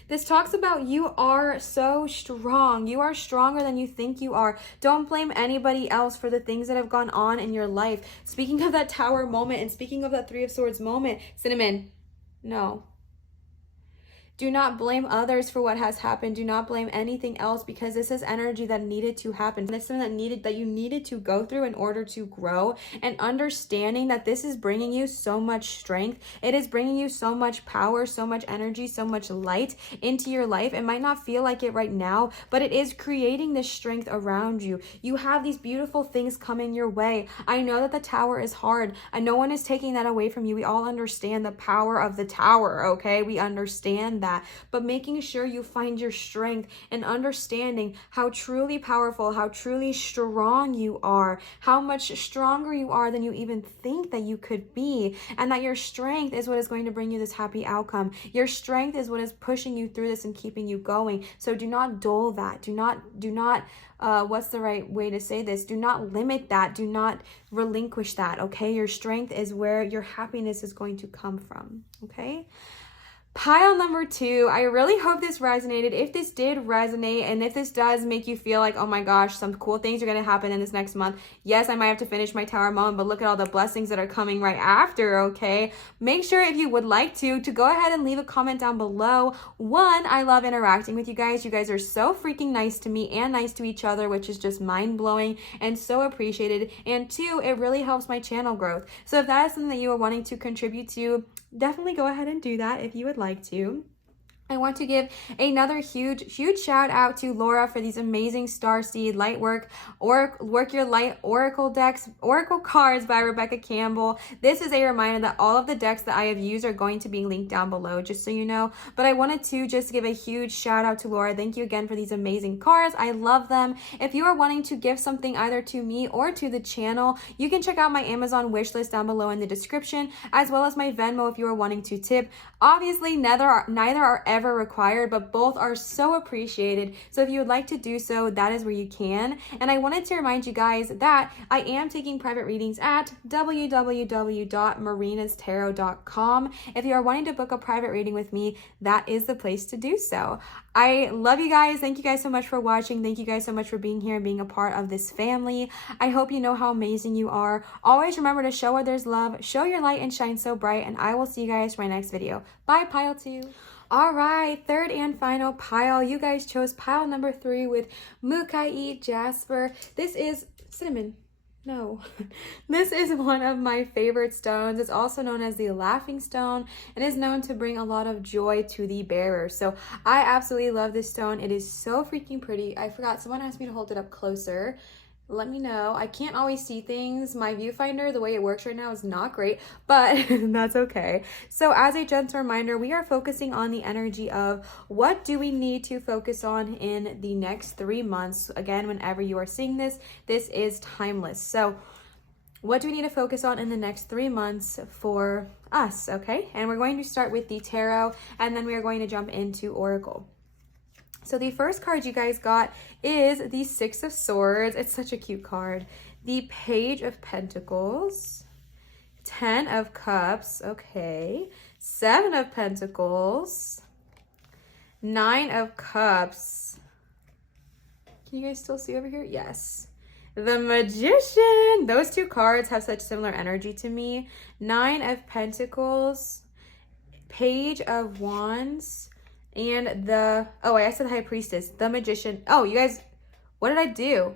This talks about you are so strong. You are stronger than you think you are. Don't blame anybody else for the things that have gone on in your life. Speaking of that Tower moment and speaking of that Three of Swords moment, Cinnamon, no. Do not blame others for what has happened. Do not blame anything else, because this is energy that needed to happen. This is something that you needed to go through in order to grow, and understanding that this is bringing you so much strength. It is bringing you so much power, so much energy, so much light into your life. It might not feel like it right now, but it is creating this strength around you. You have these beautiful things coming your way. I know that the Tower is hard, and no one is taking that away from you. We all understand the power of the Tower, okay? We understand that, but making sure you find your strength and understanding how truly powerful, how truly strong you are, how much stronger you are than you even think that you could be, and that your strength is what is going to bring you this happy outcome. Your strength is what is pushing you through this and keeping you going. So do not dull that. Do not what's the right way to say this? Do not limit that. Do not relinquish that, okay? Your strength is where your happiness is going to come from, okay? Pile number 2, I really hope this resonated. If this did resonate, and if this does make you feel like, oh my gosh, some cool things are going to happen in this next month. Yes, I might have to finish my Tower moment, but look at all the blessings that are coming right after, okay? Make sure, if you would like to go ahead and leave a comment down below. 1, I love interacting with you guys. You guys are so freaking nice to me and nice to each other, which is just mind-blowing and so appreciated. And 2, it really helps my channel growth. So if that is something that you are wanting to contribute to, definitely go ahead and do that if you would like to. I want to give another huge shout out to Laura for these amazing Starseed Light Work or Work Your Light Oracle decks, Oracle cards by Rebecca Campbell. This is a reminder that all of the decks that I have used are going to be linked down below, just so you know. But I wanted to just give a huge shout out to Laura. Thank you again for these amazing cards. I love them. If you are wanting to give something either to me or to the channel, you can check out my Amazon wish list down below in the description, as well as my Venmo if you are wanting to tip. Obviously, neither are ever required, but both are so appreciated. So if you would like to do so, that is where you can. And I wanted to remind you guys that I am taking private readings at www.marinastarot.com. If you are wanting to book a private reading with me, that is the place to do so. I love you guys. Thank you guys so much for watching. Thank you guys so much for being here and being a part of this family. I hope you know how amazing you are. Always remember to show others love, show your light, and shine so bright. And I will see you guys for my next video. Bye, pile 2. All right, third and final pile. You guys chose pile number 3 with Mukai Jasper. This is Cinnamon. No, this is one of my favorite stones. It's also known as the Laughing Stone and is known to bring a lot of joy to the bearer. So I absolutely love this stone. It is so freaking pretty. I forgot, someone asked me to hold it up closer. Let me know. I can't always see things. My viewfinder, the way it works right now, is not great, but that's okay. So as a gentle reminder, we are focusing on the energy of what do we need to focus on in the next 3 months. Again, whenever you are seeing this, this is timeless. So what do we need to focus on in the next 3 months for us, okay? And we're going to start with the tarot, and then we are going to jump into Oracle. So the first card you guys got is the 6 of Swords. It's such a cute card. The Page of Pentacles, 10 of Cups, okay, 7 of Pentacles, 9 of Cups. Can you guys still see over here? Yes. The Magician. Those 2 cards have such similar energy to me. 9 of Pentacles, Page of Wands, and I said the High Priestess, the Magician. Oh, you guys, what did I do?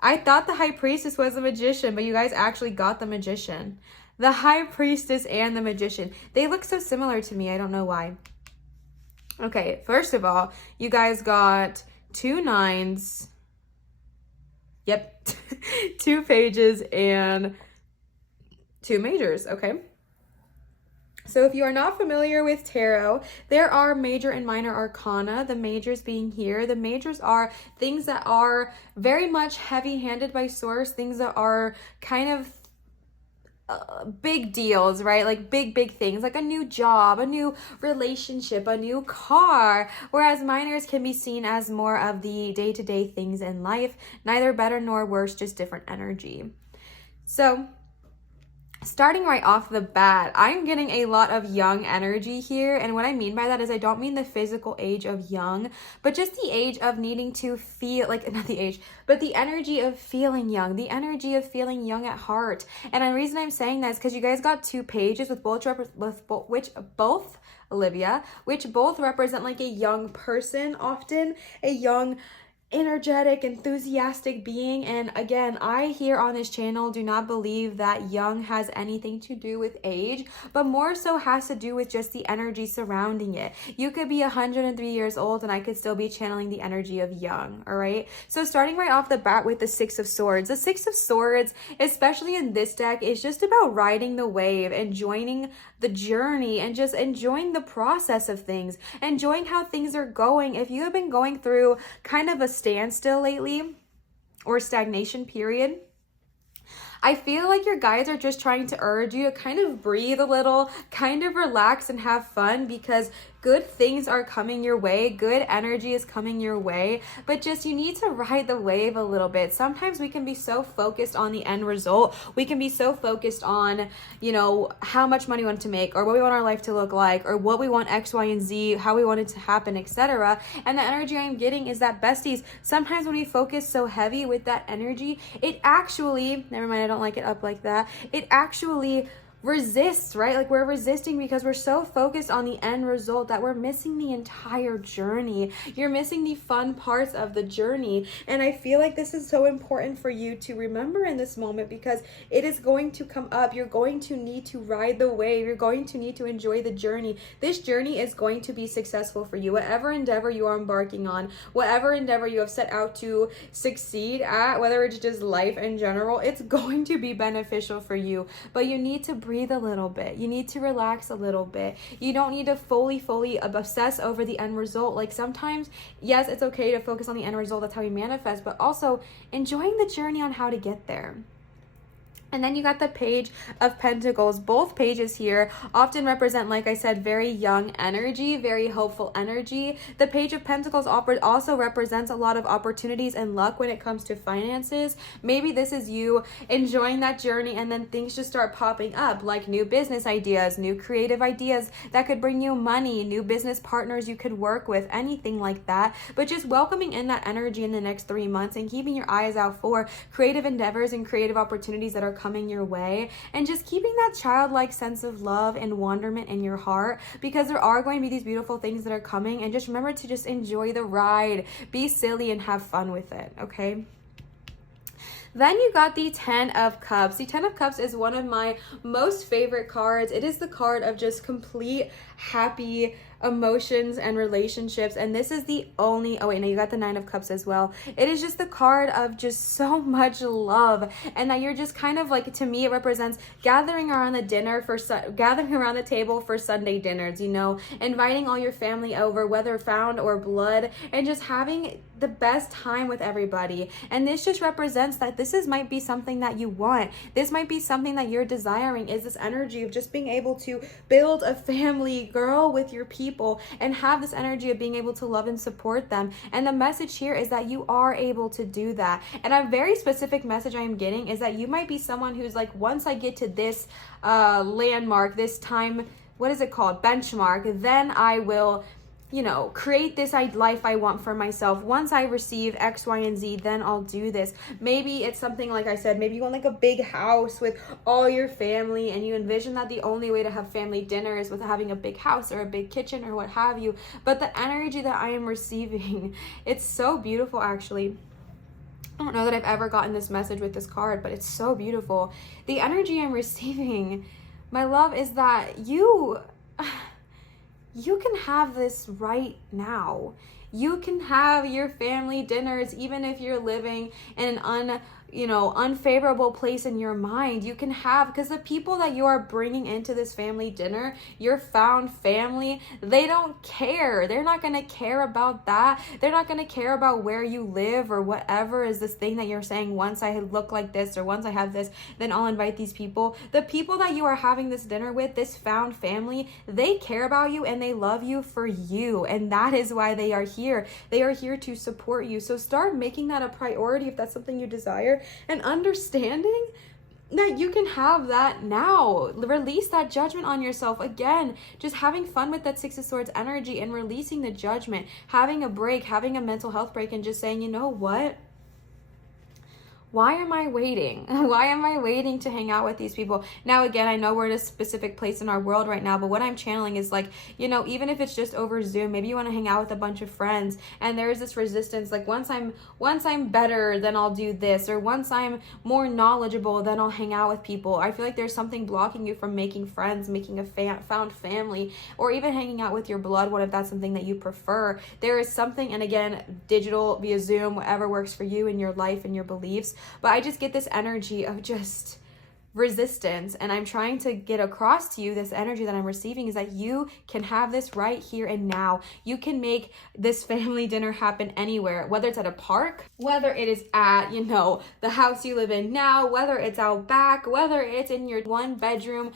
I thought the High Priestess was the Magician, but you guys actually got the Magician. The High Priestess and the Magician. They look so similar to me. I don't know why. Okay, first of all, you guys got 2 9s. Yep. 2 pages and 2 majors, okay? So if you are not familiar with tarot, there are major and minor arcana, the majors being here. The majors are things that are very much heavy-handed by source, things that are kind of big deals, right? Like big things, like a new job, a new relationship, a new car, whereas minors can be seen as more of the day-to-day things in life, neither better nor worse, just different energy. So starting right off the bat, I'm getting a lot of young energy here. And what I mean by that is I don't mean the physical age of young, but just the age of needing to feel, like, not the age, but the energy of feeling young, the energy of feeling young at heart. And the reason I'm saying that is because you guys got 2 pages with both Olivia, which both represent like a young person, often a young energetic, enthusiastic being. And again, I here on this channel do not believe that young has anything to do with age, but more so has to do with just the energy surrounding it. You could be 103 years old and I could still be channeling the energy of young, all right? So starting right off the bat with the 6 of Swords. The 6 of Swords, especially in this deck, is just about riding the wave and joining the journey and just enjoying the process of things, enjoying how things are going. If you have been going through kind of a standstill lately or stagnation period, I feel like your guides are just trying to urge you to kind of breathe a little, kind of relax and have fun, because good things are coming your way, good energy is coming your way, but just you need to ride the wave a little bit. Sometimes we can be so focused on the end result, we can be so focused on, you know, how much money we want to make, or what we want our life to look like, or what we want X, Y, and Z, how we want it to happen, etc. And the energy I'm getting is that, besties, sometimes when we focus so heavy with that energy, it actually, never mind, I don't like it up like that, it actually resists, right? Like we're resisting because we're so focused on the end result that we're missing the entire journey. You're missing the fun parts of the journey. And I feel like this is so important for you to remember in this moment, because it is going to come up. You're going to need to ride the wave. You're going to need to enjoy the journey. This journey is going to be successful for you. Whatever endeavor you are embarking on, whatever endeavor you have set out to succeed at, whether it's just life in general, it's going to be beneficial for you. But you need to breathe a little bit. You need to relax a little bit. You don't need to fully obsess over the end result. Like sometimes, yes, it's okay to focus on the end result. That's how you manifest, but also enjoying the journey on how to get there. And then you got the Page of Pentacles. Both pages here often represent, like I said, very young energy, very hopeful energy. The Page of Pentacles also represents a lot of opportunities and luck when it comes to finances. Maybe this is you enjoying that journey and then things just start popping up, like new business ideas, new creative ideas that could bring you money, new business partners you could work with, anything like that. But just welcoming in that energy in the next 3 months and keeping your eyes out for creative endeavors and creative opportunities that are coming your way, and just keeping that childlike sense of love and wonderment in your heart, because there are going to be these beautiful things that are coming. And just remember to just enjoy the ride, be silly and have fun with it, okay? Then you got the 10 of Cups. The 10 of Cups is one of my most favorite cards. It is the card of just complete happy emotions and relationships. And this is the only, oh wait, no, you got the 9 of Cups as well. It is just the card of just so much love, and that you're just kind of like, to me, it represents gathering around the table for Sunday dinners, you know, inviting all your family over, whether found or blood, and just having the best time with everybody. And this just represents that this might be something that you want. This might be something that you're desiring, is this energy of just being able to build a family, girl, with your people, and have this energy of being able to love and support them. And the message here is that you are able to do that. And a very specific message I am getting is that you might be someone who's like, once I get to this landmark, this time, what is it called, benchmark, then I will, you know, create this life I want for myself. Once I receive X, Y, and Z, then I'll do this. Maybe it's something, like I said, maybe you want like a big house with all your family, and you envision that the only way to have family dinner is with having a big house or a big kitchen or what have you. But the energy that I am receiving, it's so beautiful actually. I don't know that I've ever gotten this message with this card, but it's so beautiful. The energy I'm receiving, my love, is that you can have this right now. You can have your family dinners, even if you're living in an unfavorable place in your mind. You can have, because the people that you are bringing into this family dinner, your found family, they don't care. They're not going to care about that. They're not going to care about where you live or whatever is this thing that you're saying, once I look like this or once I have this, then I'll invite these people. The people that you are having this dinner with, this found family, they care about you and they love you for you. And that is why they are here. They are here to support you. So start making that a priority if that's something you desire, and understanding that you can have that now. Release that judgment on yourself. Again, just having fun with that Six of Swords energy and releasing the judgment, having a break, having a mental health break, and just saying, you know what? Why am I waiting? Why am I waiting to hang out with these people? Now, again, I know we're at a specific place in our world right now, but what I'm channeling is like, even if it's just over Zoom, maybe you want to hang out with a bunch of friends and there's this resistance, like once I'm better, then I'll do this, or once I'm more knowledgeable, then I'll hang out with people. I feel like there's something blocking you from making friends, making a found family, or even hanging out with your blood one if that's something that you prefer. There is something, and again, digital, via Zoom, whatever works for you in your life and your beliefs. But I just get this energy of just resistance, and I'm trying to get across to you this energy that I'm receiving is that you can have this right here and now. You can make this family dinner happen anywhere, whether it's at a park, whether it is at, the house you live in now, whether it's out back, whether it's in your 1-bedroom,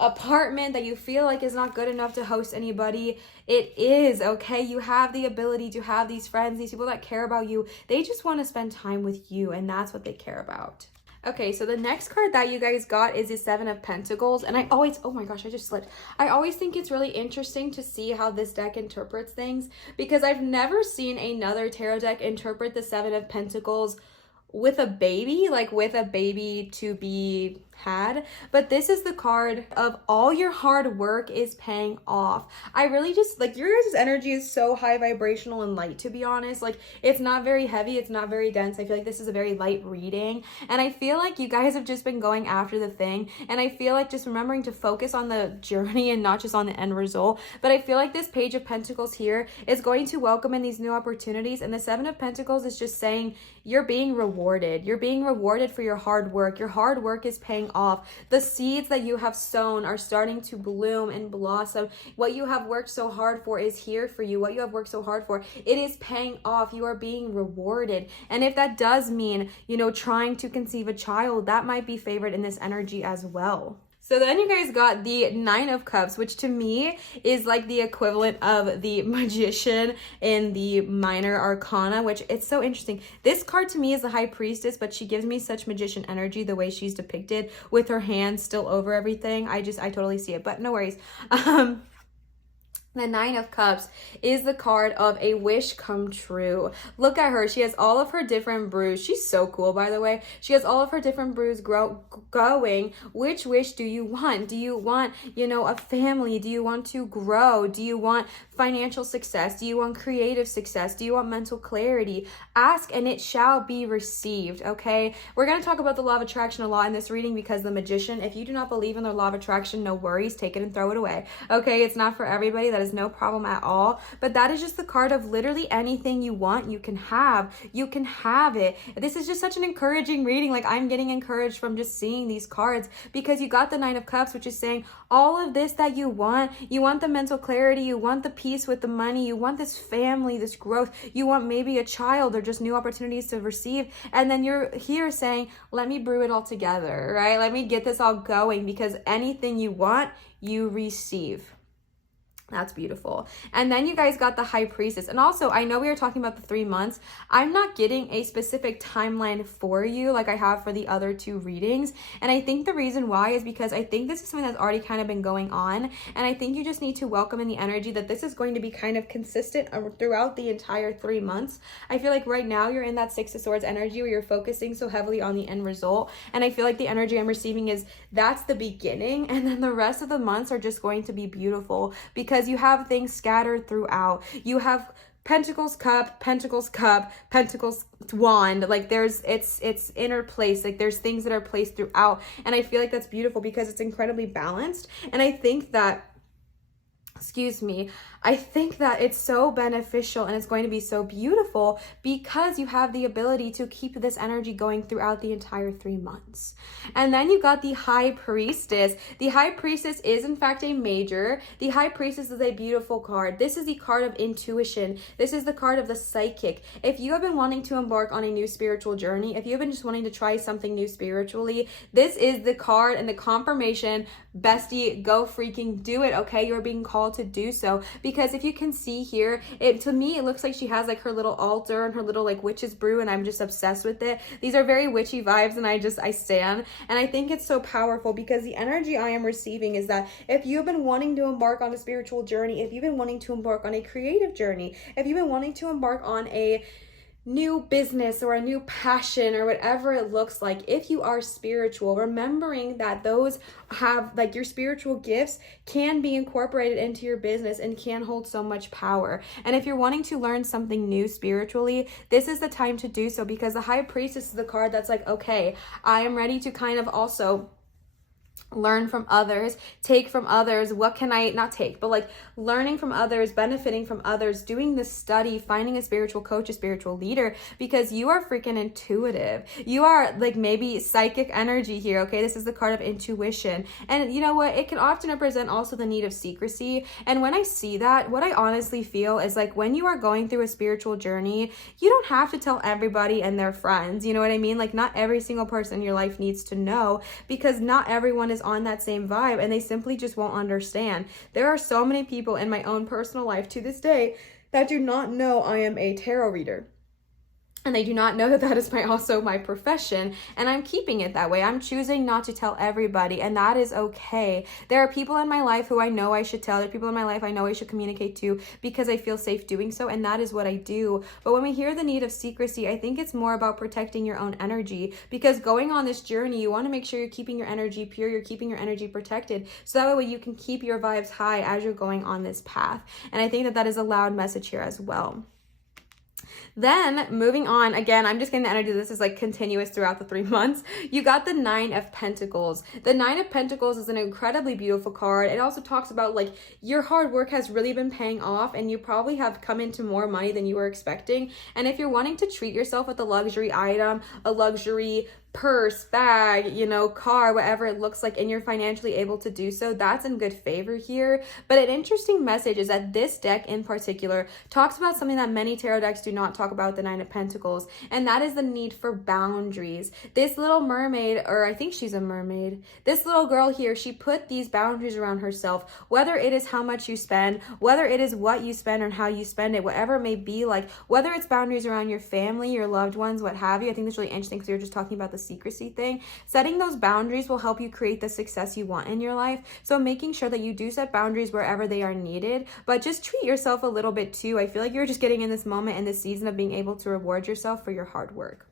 apartment that you feel like is not good enough to host anybody. It is, okay? You have the ability to have these friends, these people that care about you. They just want to spend time with you, and that's what they care about. Okay, so the next card that you guys got is the Seven of Pentacles, and oh my gosh, I just slipped. I always think it's really interesting to see how this deck interprets things, because I've never seen another tarot deck interpret the Seven of Pentacles with a baby, like with a baby to be had. But this is the card of all your hard work is paying off. I really just like your guys' energy is so high vibrational and light, to be honest. Like it's not very heavy, it's not very dense. I feel like this is a very light reading, and I feel like you guys have just been going after the thing, and I feel like just remembering to focus on the journey and not just on the end result. But I feel like this Page of Pentacles here is going to welcome in these new opportunities, and the Seven of Pentacles is just saying you're being rewarded. You're being rewarded for your hard work. Your hard work is paying off. The seeds that you have sown are starting to bloom and blossom. What you have worked so hard for is here for you. What you have worked so hard for, it is paying off. You are being rewarded. And if that does mean, trying to conceive a child, that might be favored in this energy as well. So then you guys got the Nine of Cups, which to me is like the equivalent of the Magician in the Minor Arcana, which it's so interesting. This card to me is the High Priestess, but she gives me such Magician energy the way she's depicted with her hands still over everything. I totally see it, but no worries. The Nine of Cups is the card of a wish come true. Look at her. She has all of her different brews. She's so cool, by the way. She has all of her different brews going. Which wish do you want? Do you want, a family? Do you want to grow? Do you want financial success? Do you want creative success? Do you want mental clarity? Ask and it shall be received, okay? We're going to talk about the law of attraction a lot in this reading because the Magician, if you do not believe in the law of attraction, no worries. Take it and throw it away, okay? It's not for everybody. That is no problem at all. But that is just the card of literally anything you want, you can have. You can have it. This is just such an encouraging reading. Like I'm getting encouraged from just seeing these cards because you got the Nine of Cups, which is saying all of this that you want the mental clarity, you want the peace with the money, you want this family, this growth, you want maybe a child or just new opportunities to receive. And then you're here saying, let me brew it all together, right? Let me get this all going because anything you want, you receive. That's beautiful. And then you guys got the High Priestess. And also, I know we were talking about the 3 months. I'm not getting a specific timeline for you like I have for the other two readings. And I think the reason why is because I think this is something that's already kind of been going on. And I think you just need to welcome in the energy that this is going to be kind of consistent throughout the entire 3 months. I feel like right now you're in that Six of Swords energy where you're focusing so heavily on the end result. And I feel like the energy I'm receiving is that's the beginning. And then the rest of the months are just going to be beautiful because you have things scattered throughout. You have Pentacles, cup, Pentacles, cup, Pentacles, wand. Like it's interplaced. Like there's things that are placed throughout. And I feel like that's beautiful because it's incredibly balanced. And I think that, I think that it's so beneficial and it's going to be so beautiful because you have the ability to keep this energy going throughout the entire 3 months. And then you got the High Priestess. The High Priestess is in fact a major. The High Priestess is a beautiful card. This is the card of intuition. This is the card of the psychic. If you have been wanting to embark on a new spiritual journey, if you've been just wanting to try something new spiritually, this is the card and the confirmation. Bestie, go freaking do it, okay? You're being called to do so. Because if you can see here, to me, it looks like she has like her little altar and her little like witch's brew, and I'm just obsessed with it. These are very witchy vibes, and I stand. And I think it's so powerful because the energy I am receiving is that if you've been wanting to embark on a spiritual journey, if you've been wanting to embark on a creative journey, if you've been wanting to embark on a new business or a new passion or whatever it looks like, if you are spiritual, remembering that those have like your spiritual gifts can be incorporated into your business and can hold so much power. And if you're wanting to learn something new spiritually, this is the time to do so, because the High Priestess is the card that's like, okay, I am ready to kind of also learn from others, take from others. What can I not take, but like learning from others, benefiting from others, doing this study, finding a spiritual coach, a spiritual leader, because you are freaking intuitive. You are like maybe psychic energy here. Okay. This is the card of intuition. And you know what? It can often represent also the need of secrecy. And when I see that, what I honestly feel is like when you are going through a spiritual journey, you don't have to tell everybody and their friends. You know what I mean? Like not every single person in your life needs to know, because not everyone is on that same vibe and they simply just won't understand. There are so many people in my own personal life to this day that do not know I am a tarot reader. And they do not know that that is also my profession, and I'm keeping it that way. I'm choosing not to tell everybody, and that is okay. There are people in my life who I know I should tell. There are people in my life I know I should communicate to because I feel safe doing so, and that is what I do. But when we hear the need of secrecy, I think it's more about protecting your own energy, because going on this journey, you want to make sure you're keeping your energy pure, you're keeping your energy protected, so that way you can keep your vibes high as you're going on this path. And I think that that is a loud message here as well. Then moving on, again, I'm just getting the energy. This is like continuous throughout the 3 months. You got the 9 of Pentacles. The 9 of Pentacles is an incredibly beautiful card. It also talks about like your hard work has really been paying off, and you probably have come into more money than you were expecting. And if you're wanting to treat yourself with a luxury item, a luxury purse, bag, you know, car, whatever it looks like, and you're financially able to do so, that's in good favor here. But an interesting message is that this deck in particular talks about something that many tarot decks do not talk about, the 9 of Pentacles, and that is the need for boundaries. This little mermaid, or I think she's a mermaid, this little girl here, she put these boundaries around herself, whether it is how much you spend, whether it is what you spend and how you spend it, whatever it may be, like whether it's boundaries around your family, your loved ones, what have you. I think that's really interesting because you're just talking about the secrecy thing. Setting those boundaries will help you create the success you want in your life. So making sure that you do set boundaries wherever they are needed, but just treat yourself a little bit too. I feel like you're just getting in this moment, in this season, of being able to reward yourself for your hard work.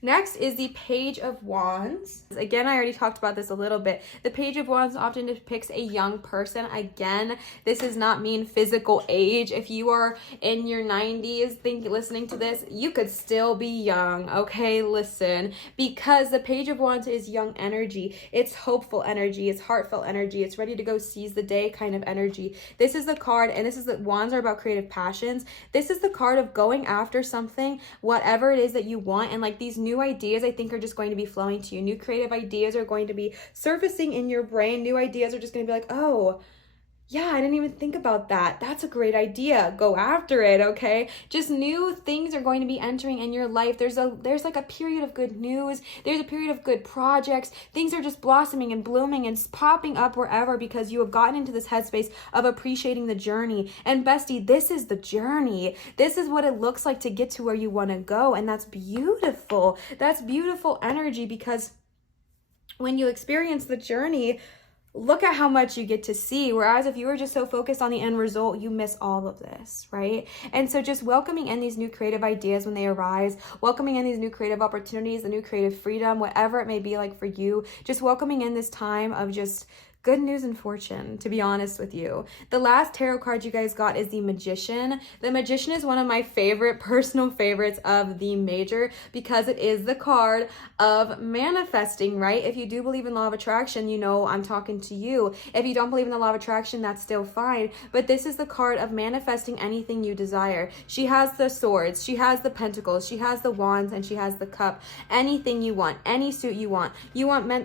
Next is the Page of Wands. Again, I already talked about this a little bit. The Page of Wands often depicts a young person. Again, this does not mean physical age. If you are in your 90s, listening to this, you could still be young, okay? Listen, because the Page of Wands is young energy. It's hopeful energy. It's heartfelt energy. It's ready to go seize the day kind of energy. This is the card, and this is the Wands are about creative passions. This is the card of going after something, whatever it is that you want, and like these new ideas, I think, are just going to be flowing to you. New creative ideas are going to be surfacing in your brain. New ideas are just going to be like, oh, yeah, I didn't even think about that. That's a great idea. Go after it, okay? Just new things are going to be entering in your life. There's like a period of good news. There's a period of good projects. Things are just blossoming and blooming and popping up wherever because you have gotten into this headspace of appreciating the journey. And bestie, this is the journey. This is what it looks like to get to where you want to go. And that's beautiful. That's beautiful energy, because when you experience the journey, look at how much you get to see. Whereas if you were just so focused on the end result, you miss all of this, right? And so just welcoming in these new creative ideas when they arise, welcoming in these new creative opportunities, the new creative freedom, whatever it may be like for you, just welcoming in this time of just good news and fortune, to be honest with you. The last tarot card you guys got is the Magician. The Magician is one of my favorite, personal favorites of the major because it is the card of manifesting, right? If you do believe in law of attraction, you know I'm talking to you. If you don't believe in the law of attraction, that's still fine. But this is the card of manifesting anything you desire. She has the swords, she has the pentacles, she has the wands, and she has the cup. Anything you want, any suit you want.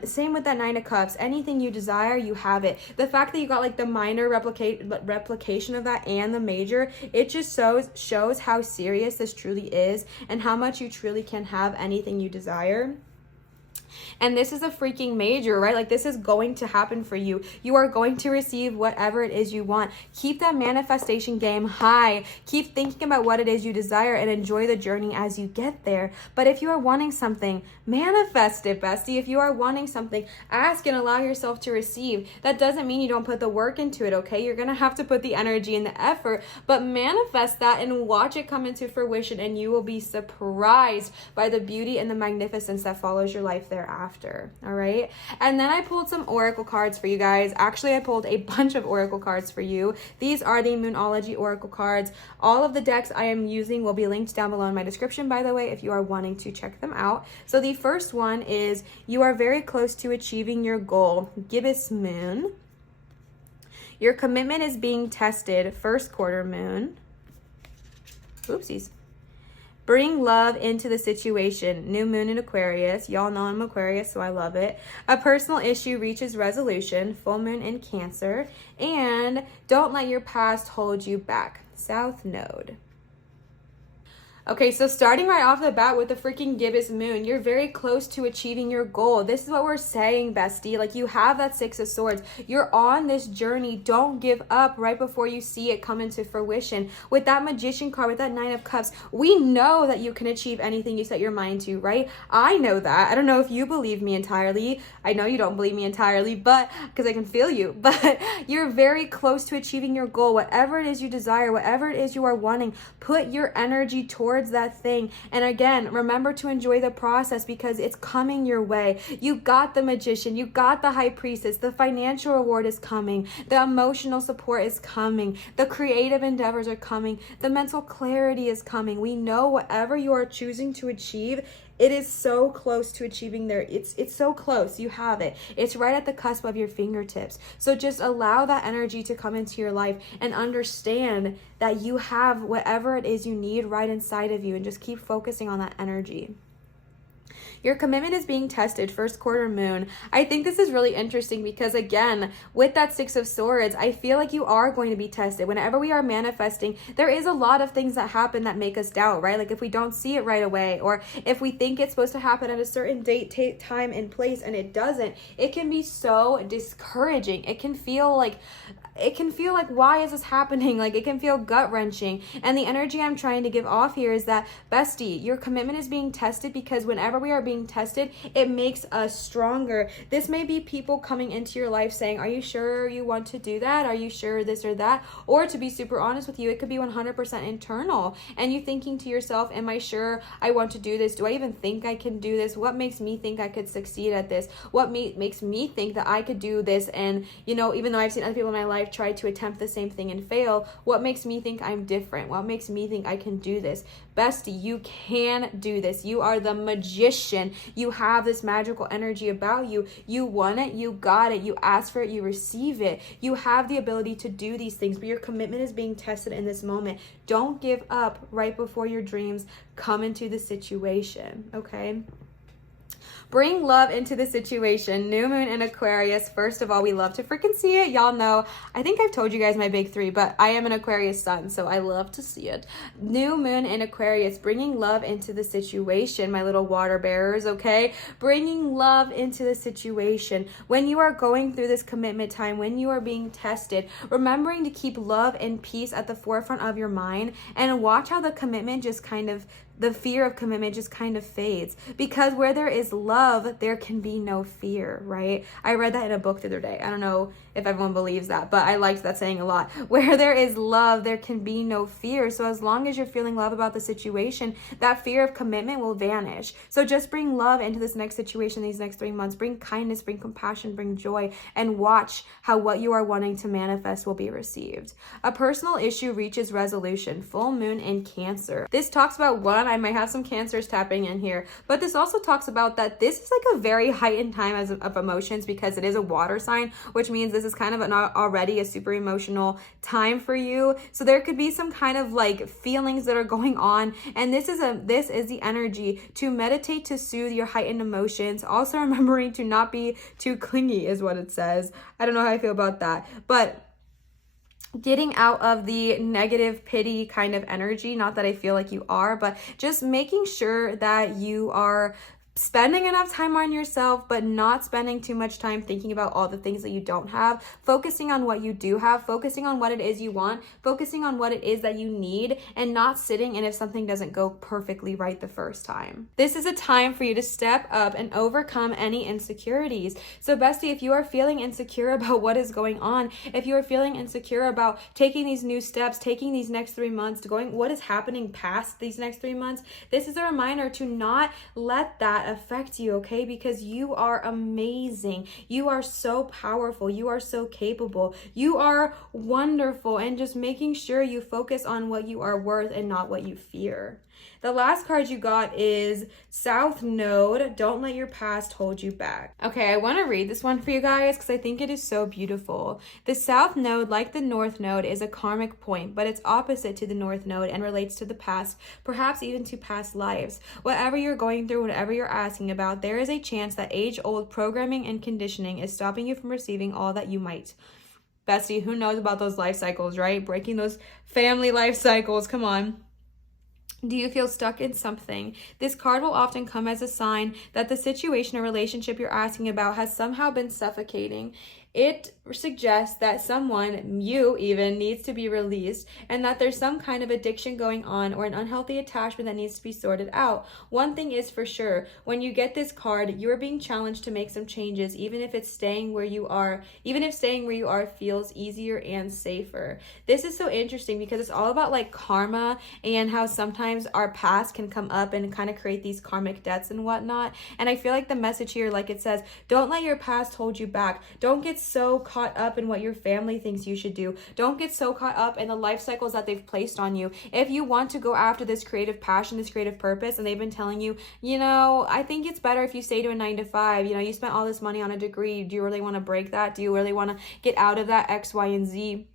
Same with that Nine of Cups. Anything you desire, you have it. The fact that you got like the minor replication of that and the major, it just shows how serious this truly is and how much you truly can have anything you desire. And this is a freaking major, right? Like this is going to happen for you. You are going to receive whatever it is you want. Keep that manifestation game high. Keep thinking about what it is you desire and enjoy the journey as you get there. But if you are wanting something, manifest it, bestie. If you are wanting something, ask and allow yourself to receive. That doesn't mean you don't put the work into it, okay? You're going to have to put the energy and the effort, but manifest that and watch it come into fruition, and you will be surprised by the beauty and the magnificence that follows your life thereafter. All right. And then I pulled some oracle cards for you guys. Actually, I pulled a bunch of oracle cards for you. These are the Moonology oracle cards. All of the decks I am using will be linked down below in my description, by the way, if you are wanting to check them out. So the first one is you are very close to achieving your goal. Gibbous moon. Your commitment is being tested. First quarter moon. Oopsies. Bring love into the situation. New moon in Aquarius. Y'all know I'm Aquarius, so I love it. A personal issue reaches resolution. Full moon in Cancer. And don't let your past hold you back. South node. Okay, so starting right off the bat with the freaking gibbous moon, you're very close to achieving your goal. This is what we're saying, bestie. Like, you have that Six of Swords. You're on this journey. Don't give up right before you see it come into fruition. With that Magician card, with that Nine of Cups, we know that you can achieve anything you set your mind to, right? I know that. I don't know if you believe me entirely. I know you don't believe me entirely, but because I can feel you. But you're very close to achieving your goal. Whatever it is you desire, whatever it is you are wanting, put your energy towards that thing. And again, remember to enjoy the process because it's coming your way. You got the Magician, you got the High Priestess, the financial reward is coming, the emotional support is coming, the creative endeavors are coming, the mental clarity is coming. We know whatever you are choosing to achieve, it is so close to achieving there. It's so close. You have it. It's right at the cusp of your fingertips. So just allow that energy to come into your life and understand that you have whatever it is you need right inside of you, and just keep focusing on that energy. Your commitment is being tested. First quarter moon. I think this is really interesting because, again, with that Six of Swords, I feel like you are going to be tested. Whenever we are manifesting, there is a lot of things that happen that make us doubt, right? Like if we don't see it right away, or if we think it's supposed to happen at a certain date, time, and place, and it doesn't, it can be so discouraging. It can feel like, why is this happening? Like, it can feel gut-wrenching. And the energy I'm trying to give off here is that, bestie, your commitment is being tested because whenever we are being tested, it makes us stronger. This may be people coming into your life saying, are you sure you want to do that? Are you sure this or that? Or to be super honest with you, it could be 100% internal. And you thinking to yourself, am I sure I want to do this? Do I even think I can do this? What makes me think I could succeed at this? What makes me think that I could do this? And, you know, even though I've seen other people in my life try to attempt the same thing and fail, what makes me think I'm different? What makes me think I can do this? Bestie, you can do this. You are the Magician. You have this magical energy about you. You want it, you got it, you ask for it, you receive it. You have the ability to do these things, but your commitment is being tested in this moment. Don't give up right before your dreams come into the situation, okay? Bring love into the situation. New moon in Aquarius. First of all, we love to freaking see it. Y'all know, I think I've told you guys my big three, but I am an Aquarius sun, so I love to see it. New moon in Aquarius, bringing love into the situation, my little water bearers, okay? Bringing love into the situation. When you are going through this commitment time, when you are being tested, remembering to keep love and peace at the forefront of your mind, and watch how the commitment just kind of the fear of commitment just kind of fades, because where there is love, there can be no fear, right? I read that in a book the other day. I don't know if everyone believes that, but I liked that saying a lot. Where there is love, there can be no fear. So as long as you're feeling love about the situation, that fear of commitment will vanish. So just bring love into this next situation, these next 3 months. Bring kindness, bring compassion, bring joy, and watch how what you are wanting to manifest will be received. A personal issue reaches resolution. Full moon in Cancer. This talks about, one, I might have some Cancers tapping in here, but this also talks about that this is like a very heightened time of emotions, because it is a water sign, which means this is kind of already a super emotional time for you. So there could be some kind of like feelings that are going on, and this is the energy to meditate to soothe your heightened emotions. Also remembering to not be too clingy is what it says. I don't know how I feel about that, but getting out of the negative pity kind of energy. Not that I feel like you are, but just making sure that you are spending enough time on yourself, but not spending too much time thinking about all the things that you don't have, focusing on what you do have, focusing on what it is you want, focusing on what it is that you need, and not sitting in if something doesn't go perfectly right the first time. This is a time for you to step up and overcome any insecurities. So bestie, if you are feeling insecure about what is going on, if you are feeling insecure about taking these new steps, taking these next 3 months, to going what is happening past these next 3 months, this is a reminder to not let that affect you, okay? Because you are amazing. You are so powerful. You are so capable. You are wonderful. And just making sure you focus on what you are worth and not what you fear. The last card you got is South Node. Don't let your past hold you back. Okay, I want to read this one for you guys because I think it is so beautiful. The South Node, like the North Node, is a karmic point, but it's opposite to the North Node and relates to the past, perhaps even to past lives. Whatever you're going through, whatever you're asking about, there is a chance that age-old programming and conditioning is stopping you from receiving all that you might. Bestie, who knows about those life cycles, right? Breaking those family life cycles. Come on. Do you feel stuck in something? This card will often come as a sign that the situation or relationship you're asking about has somehow been suffocating. It suggests that someone, you even, needs to be released, and that there's some kind of addiction going on or an unhealthy attachment that needs to be sorted out. One thing is for sure, when you get this card, you are being challenged to make some changes, even if staying where you are feels easier and safer. This is so interesting because it's all about like karma and how sometimes our past can come up and kind of create these karmic debts and whatnot. And I feel like the message here, like it says, don't let your past hold you back. Don't get so caught up in what your family thinks you should do. Don't get so caught up in the life cycles that they've placed on you. If you want to go after this creative passion, this creative purpose, and they've been telling you, I think it's better if you stay to a 9 to 5. You spent all this money on a degree. Do you really want to break that? Do you really want to get out of that X, Y, and Z?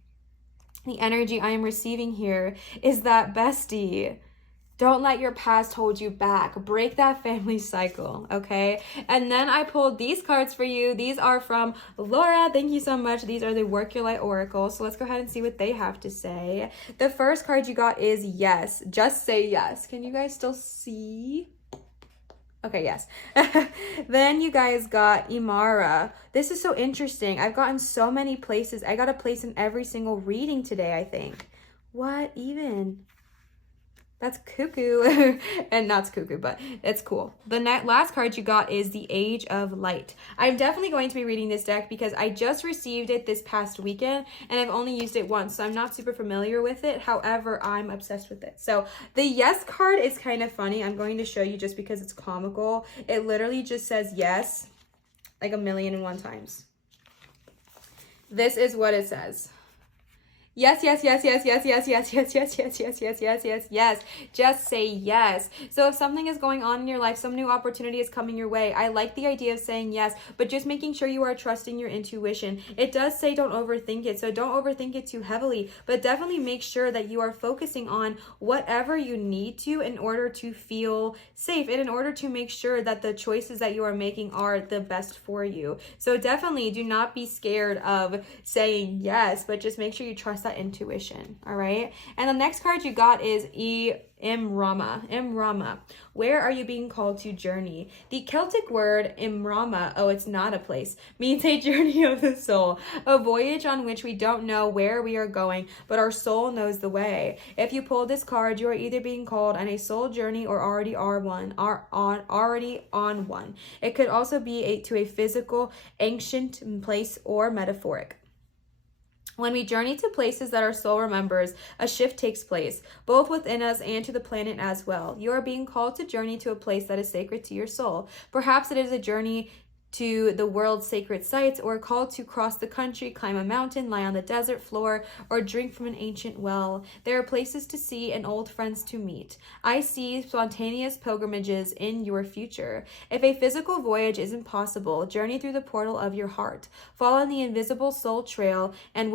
The energy I am receiving here is that, bestie, don't let your past hold you back. Break that family cycle, okay? And then I pulled these cards for you. These are from Laura. Thank you so much. These are the Work Your Light Oracle. So let's go ahead and see what they have to say. The first card you got is yes. Just say yes. Can you guys still see? Okay, yes. Then you guys got Imara. This is so interesting. I've gotten so many places. I got a place in every single reading today, I think. What even? That's cuckoo. And not cuckoo, but it's cool. The last card you got is the Age of Light. I'm definitely going to be reading this deck because I just received it this past weekend and I've only used it once, so I'm not super familiar with it. However, I'm obsessed with it. So the yes card is kind of funny. I'm going to show you just because it's comical. It literally just says yes like 1,000,001 times. This is what it says. Yes, yes, yes, yes, yes, yes, yes, yes, yes, yes, yes, yes, yes, yes, yes. Just say yes. So if something is going on in your life, some new opportunity is coming your way, I like the idea of saying yes, but just making sure you are trusting your intuition. It does say don't overthink it, so don't overthink it too heavily, but definitely make sure that you are focusing on whatever you need to in order to feel safe and in order to make sure that the choices that you are making are the best for you. So definitely do not be scared of saying yes, but just make sure you trust that that intuition, all right? And the next card you got is Imrama. Imrama. Where are you being called to journey? The Celtic word Imrama, oh, it's not a place, means a journey of the soul, a voyage on which we don't know where we are going, but our soul knows the way. If you pull this card, you are either being called on a soul journey or already on one. It could also be to a physical, ancient place or metaphoric. When we journey to places that our soul remembers, a shift takes place, both within us and to the planet as well. You are being called to journey to a place that is sacred to your soul. Perhaps it is a journey to the world's sacred sites, or called to cross the country, climb a mountain, lie on the desert floor, or drink from an ancient well. There are places to see and old friends to meet. I see spontaneous pilgrimages in your future. If a physical voyage isn't possible, journey through the portal of your heart. Follow the invisible soul trail and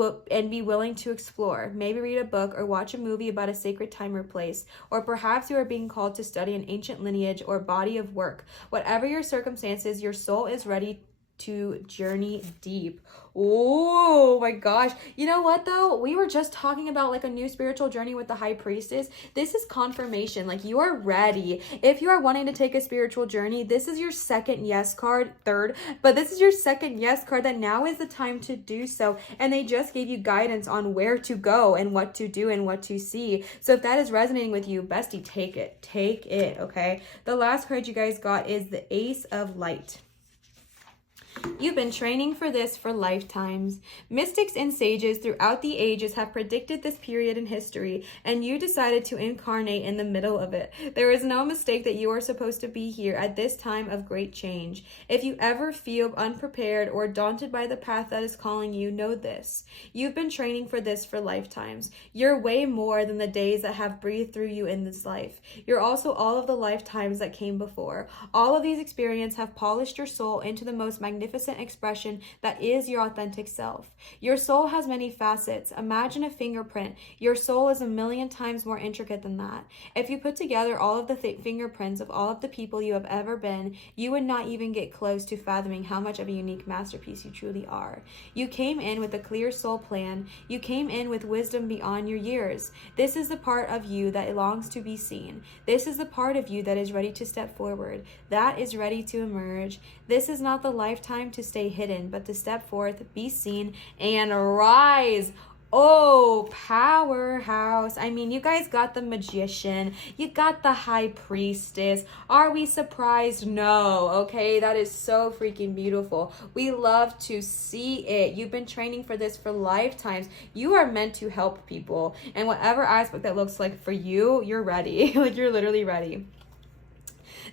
be willing to explore. Maybe read a book or watch a movie about a sacred time or place. Or perhaps you are being called to study an ancient lineage or body of work. Whatever your circumstances, your soul is ready to journey deep. Oh my gosh. You know what though? We were just talking about like a new spiritual journey with the high priestess. This is confirmation. Like you are ready. If you are wanting to take a spiritual journey, this is your second yes card, third, but this is your second yes card that now is the time to do so. And they just gave you guidance on where to go and what to do and what to see. So if that is resonating with you, bestie, take it. Take it, okay? The last card you guys got is the Ace of Light. You've been training for this for lifetimes. Mystics and sages throughout the ages have predicted this period in history, and you decided to incarnate in the middle of it. There is no mistake that you are supposed to be here at this time of great change. If you ever feel unprepared or daunted by the path that is calling you, know this. You've been training for this for lifetimes. You're way more than the days that have breathed through you in this life. You're also all of the lifetimes that came before. All of these experiences have polished your soul into the most magnificent expression that is your authentic self. Your soul has many facets. Imagine a fingerprint. Your soul is 1,000,000 times more intricate than that. If you put together all of the fingerprints of all of the people you have ever been, you would not even get close to fathoming how much of a unique masterpiece you truly are. You came in with a clear soul plan. You came in with wisdom beyond your years. This is the part of you that longs to be seen. This is the part of you that is ready to step forward, that is ready to emerge. This is not the lifetime to stay hidden, but to step forth, be seen, and rise. Oh, powerhouse. I mean, you guys got the magician. You got the high priestess. Are we surprised? No. Okay, that is so freaking beautiful. We love to see it. You've been training for this for lifetimes. You are meant to help people. And whatever aspect that looks like for you, you're ready. Like, you're literally ready.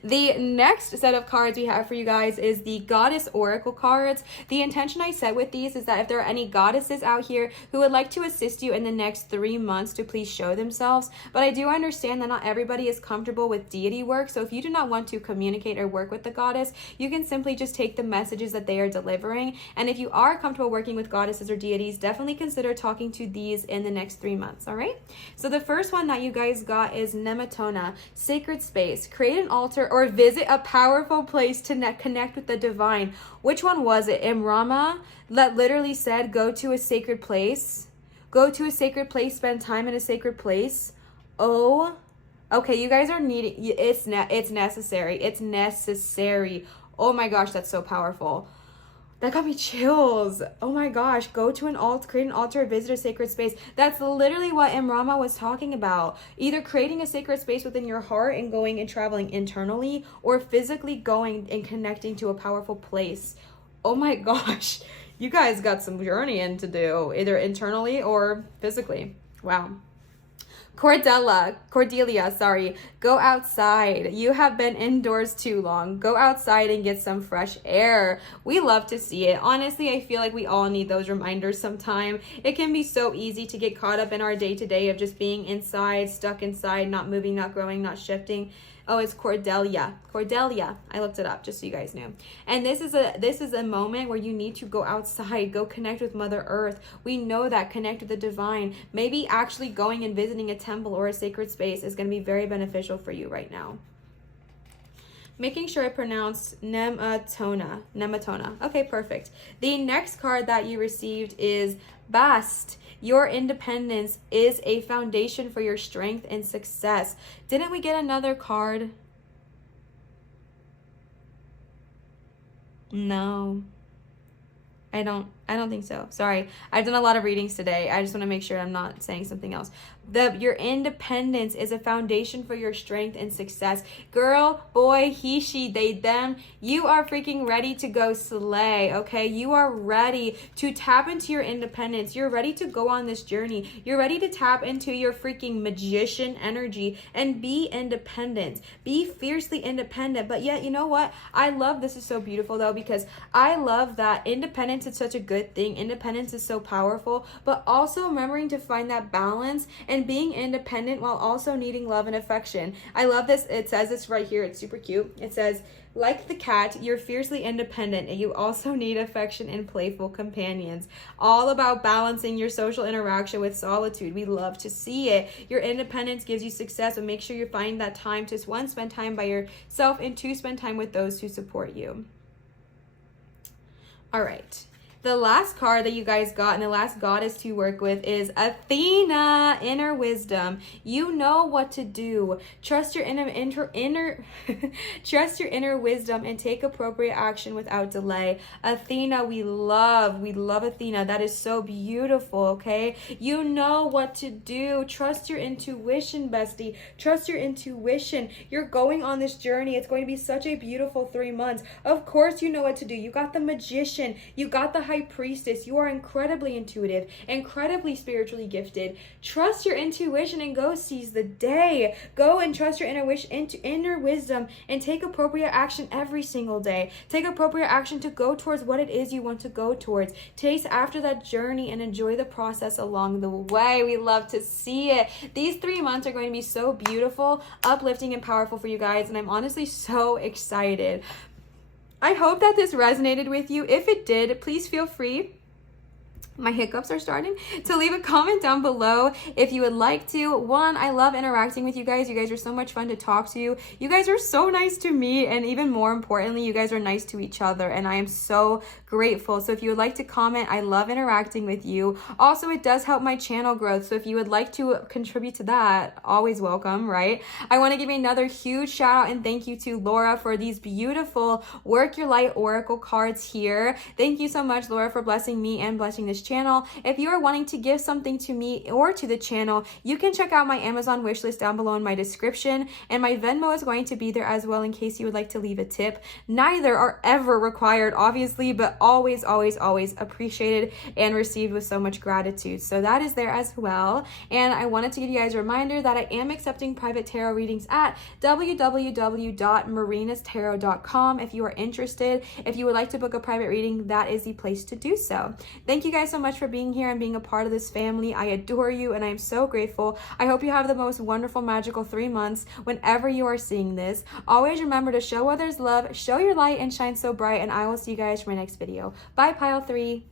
The next set of cards we have for you guys is the Goddess Oracle cards. The intention I set with these is that if there are any goddesses out here who would like to assist you in the next 3 months, to please show themselves. But I do understand that not everybody is comfortable with deity work. So if you do not want to communicate or work with the goddess, you can simply just take the messages that they are delivering. And if you are comfortable working with goddesses or deities, definitely consider talking to these in the next 3 months, all right? So the first one that you guys got is Nematona, sacred space. Create an altar or visit a powerful place to connect with the divine. Which one was it? Imrama, that literally said, go to a sacred place. Go to a sacred place, spend time in a sacred place. Oh, okay, you guys are needing, it's necessary. It's necessary. Oh my gosh, that's so powerful. That got me chills. Oh my gosh. Go to an altar, create an altar, visit a sacred space. That's literally what Imrama was talking about. Either creating a sacred space within your heart and going and traveling internally, or physically going and connecting to a powerful place. Oh my gosh. You guys got some journeying to do, either internally or physically. Wow. Cordelia, go outside. You have been indoors too long. Go outside and get some fresh air. We love to see it. Honestly, I feel like we all need those reminders sometime. It can be so easy to get caught up in our day-to-day of just being inside, stuck inside, not moving, not growing, not shifting. Oh, it's Cordelia. I looked it up just so you guys knew. And this is a moment where you need to go outside, go connect with Mother Earth. We know that connect with the divine. Maybe actually going and visiting a temple or a sacred space is going to be very beneficial for you right now. making sure I pronounce nematona. Okay, perfect. The next card that you received is Bast. Your independence is a foundation for your strength and success. Didn't we get another card? No. I don't think so. Sorry. I've done a lot of readings today. I just want to make sure I'm not saying something else. Your independence is a foundation for your strength and success. Girl, boy, he, she, they, them. You are freaking ready to go slay, okay? You are ready to tap into your independence. You're ready to go on this journey. You're ready to tap into your freaking magician energy and be independent. Be fiercely independent. But yet, you know what? I love, this is so beautiful though, because I love that independence is such a good thing. Independence is so powerful, but also remembering to find that balance and being independent while also needing love and affection. I love this. It says this right here. It's super cute. It says, like the cat, you're fiercely independent and you also need affection and playful companions. All about balancing your social interaction with solitude. We love to see it. Your independence gives you success, but make sure you find that time to, one, spend time by yourself, and two, spend time with those who support you. All right. The last card that you guys got and the last goddess to work with is Athena, inner wisdom. You know what to do. Trust your trust your inner wisdom and take appropriate action without delay. Athena, we love Athena. That is so beautiful, okay? You know what to do. Trust your intuition, bestie. Trust your intuition. You're going on this journey. It's going to be such a beautiful 3 months. Of course you know what to do. You got the magician. You got the high priestess. You are incredibly intuitive, incredibly spiritually gifted. Trust your intuition and go seize the day. Go and trust your inner wisdom and take appropriate action every single day. Take appropriate action to go towards what it is you want to go towards. Chase after that journey and enjoy the process along the way. We love to see it. These 3 months are going to be so beautiful, uplifting, and powerful for you guys, and I'm honestly so excited. I hope that this resonated with you. If it did, please feel free, my hiccups are starting, to leave a comment down below if you would like to. One, I love interacting with you guys. You guys are so much fun to talk to. You guys are so nice to me, and even more importantly, you guys are nice to each other, and I am so grateful. So if you would like to comment, I love interacting with you. Also, it does help my channel growth, so if you would like to contribute to that, always welcome, right? I want to give you another huge shout out and thank you to Laura for these beautiful Work Your Light Oracle cards here. Thank you so much, Laura, for blessing me and blessing this channel. If you are wanting to give something to me or to the channel, you can check out my Amazon wishlist down below in my description, and my Venmo is going to be there as well in case you would like to leave a tip. Neither are ever required, obviously, but always appreciated and received with so much gratitude. So that is there as well. And I wanted to give you guys a reminder that I am accepting private tarot readings at www.marinatarot.com. If you are interested, if you would like to book a private reading, that is the place to do so. Thank you guys so much for being here and being a part of this family. I adore you and I am so grateful. I hope you have the most wonderful, magical 3 months whenever you are seeing this. Always remember to show others love, show your light, and shine so bright, and I will see you guys for my next video. Bye, Pile 3.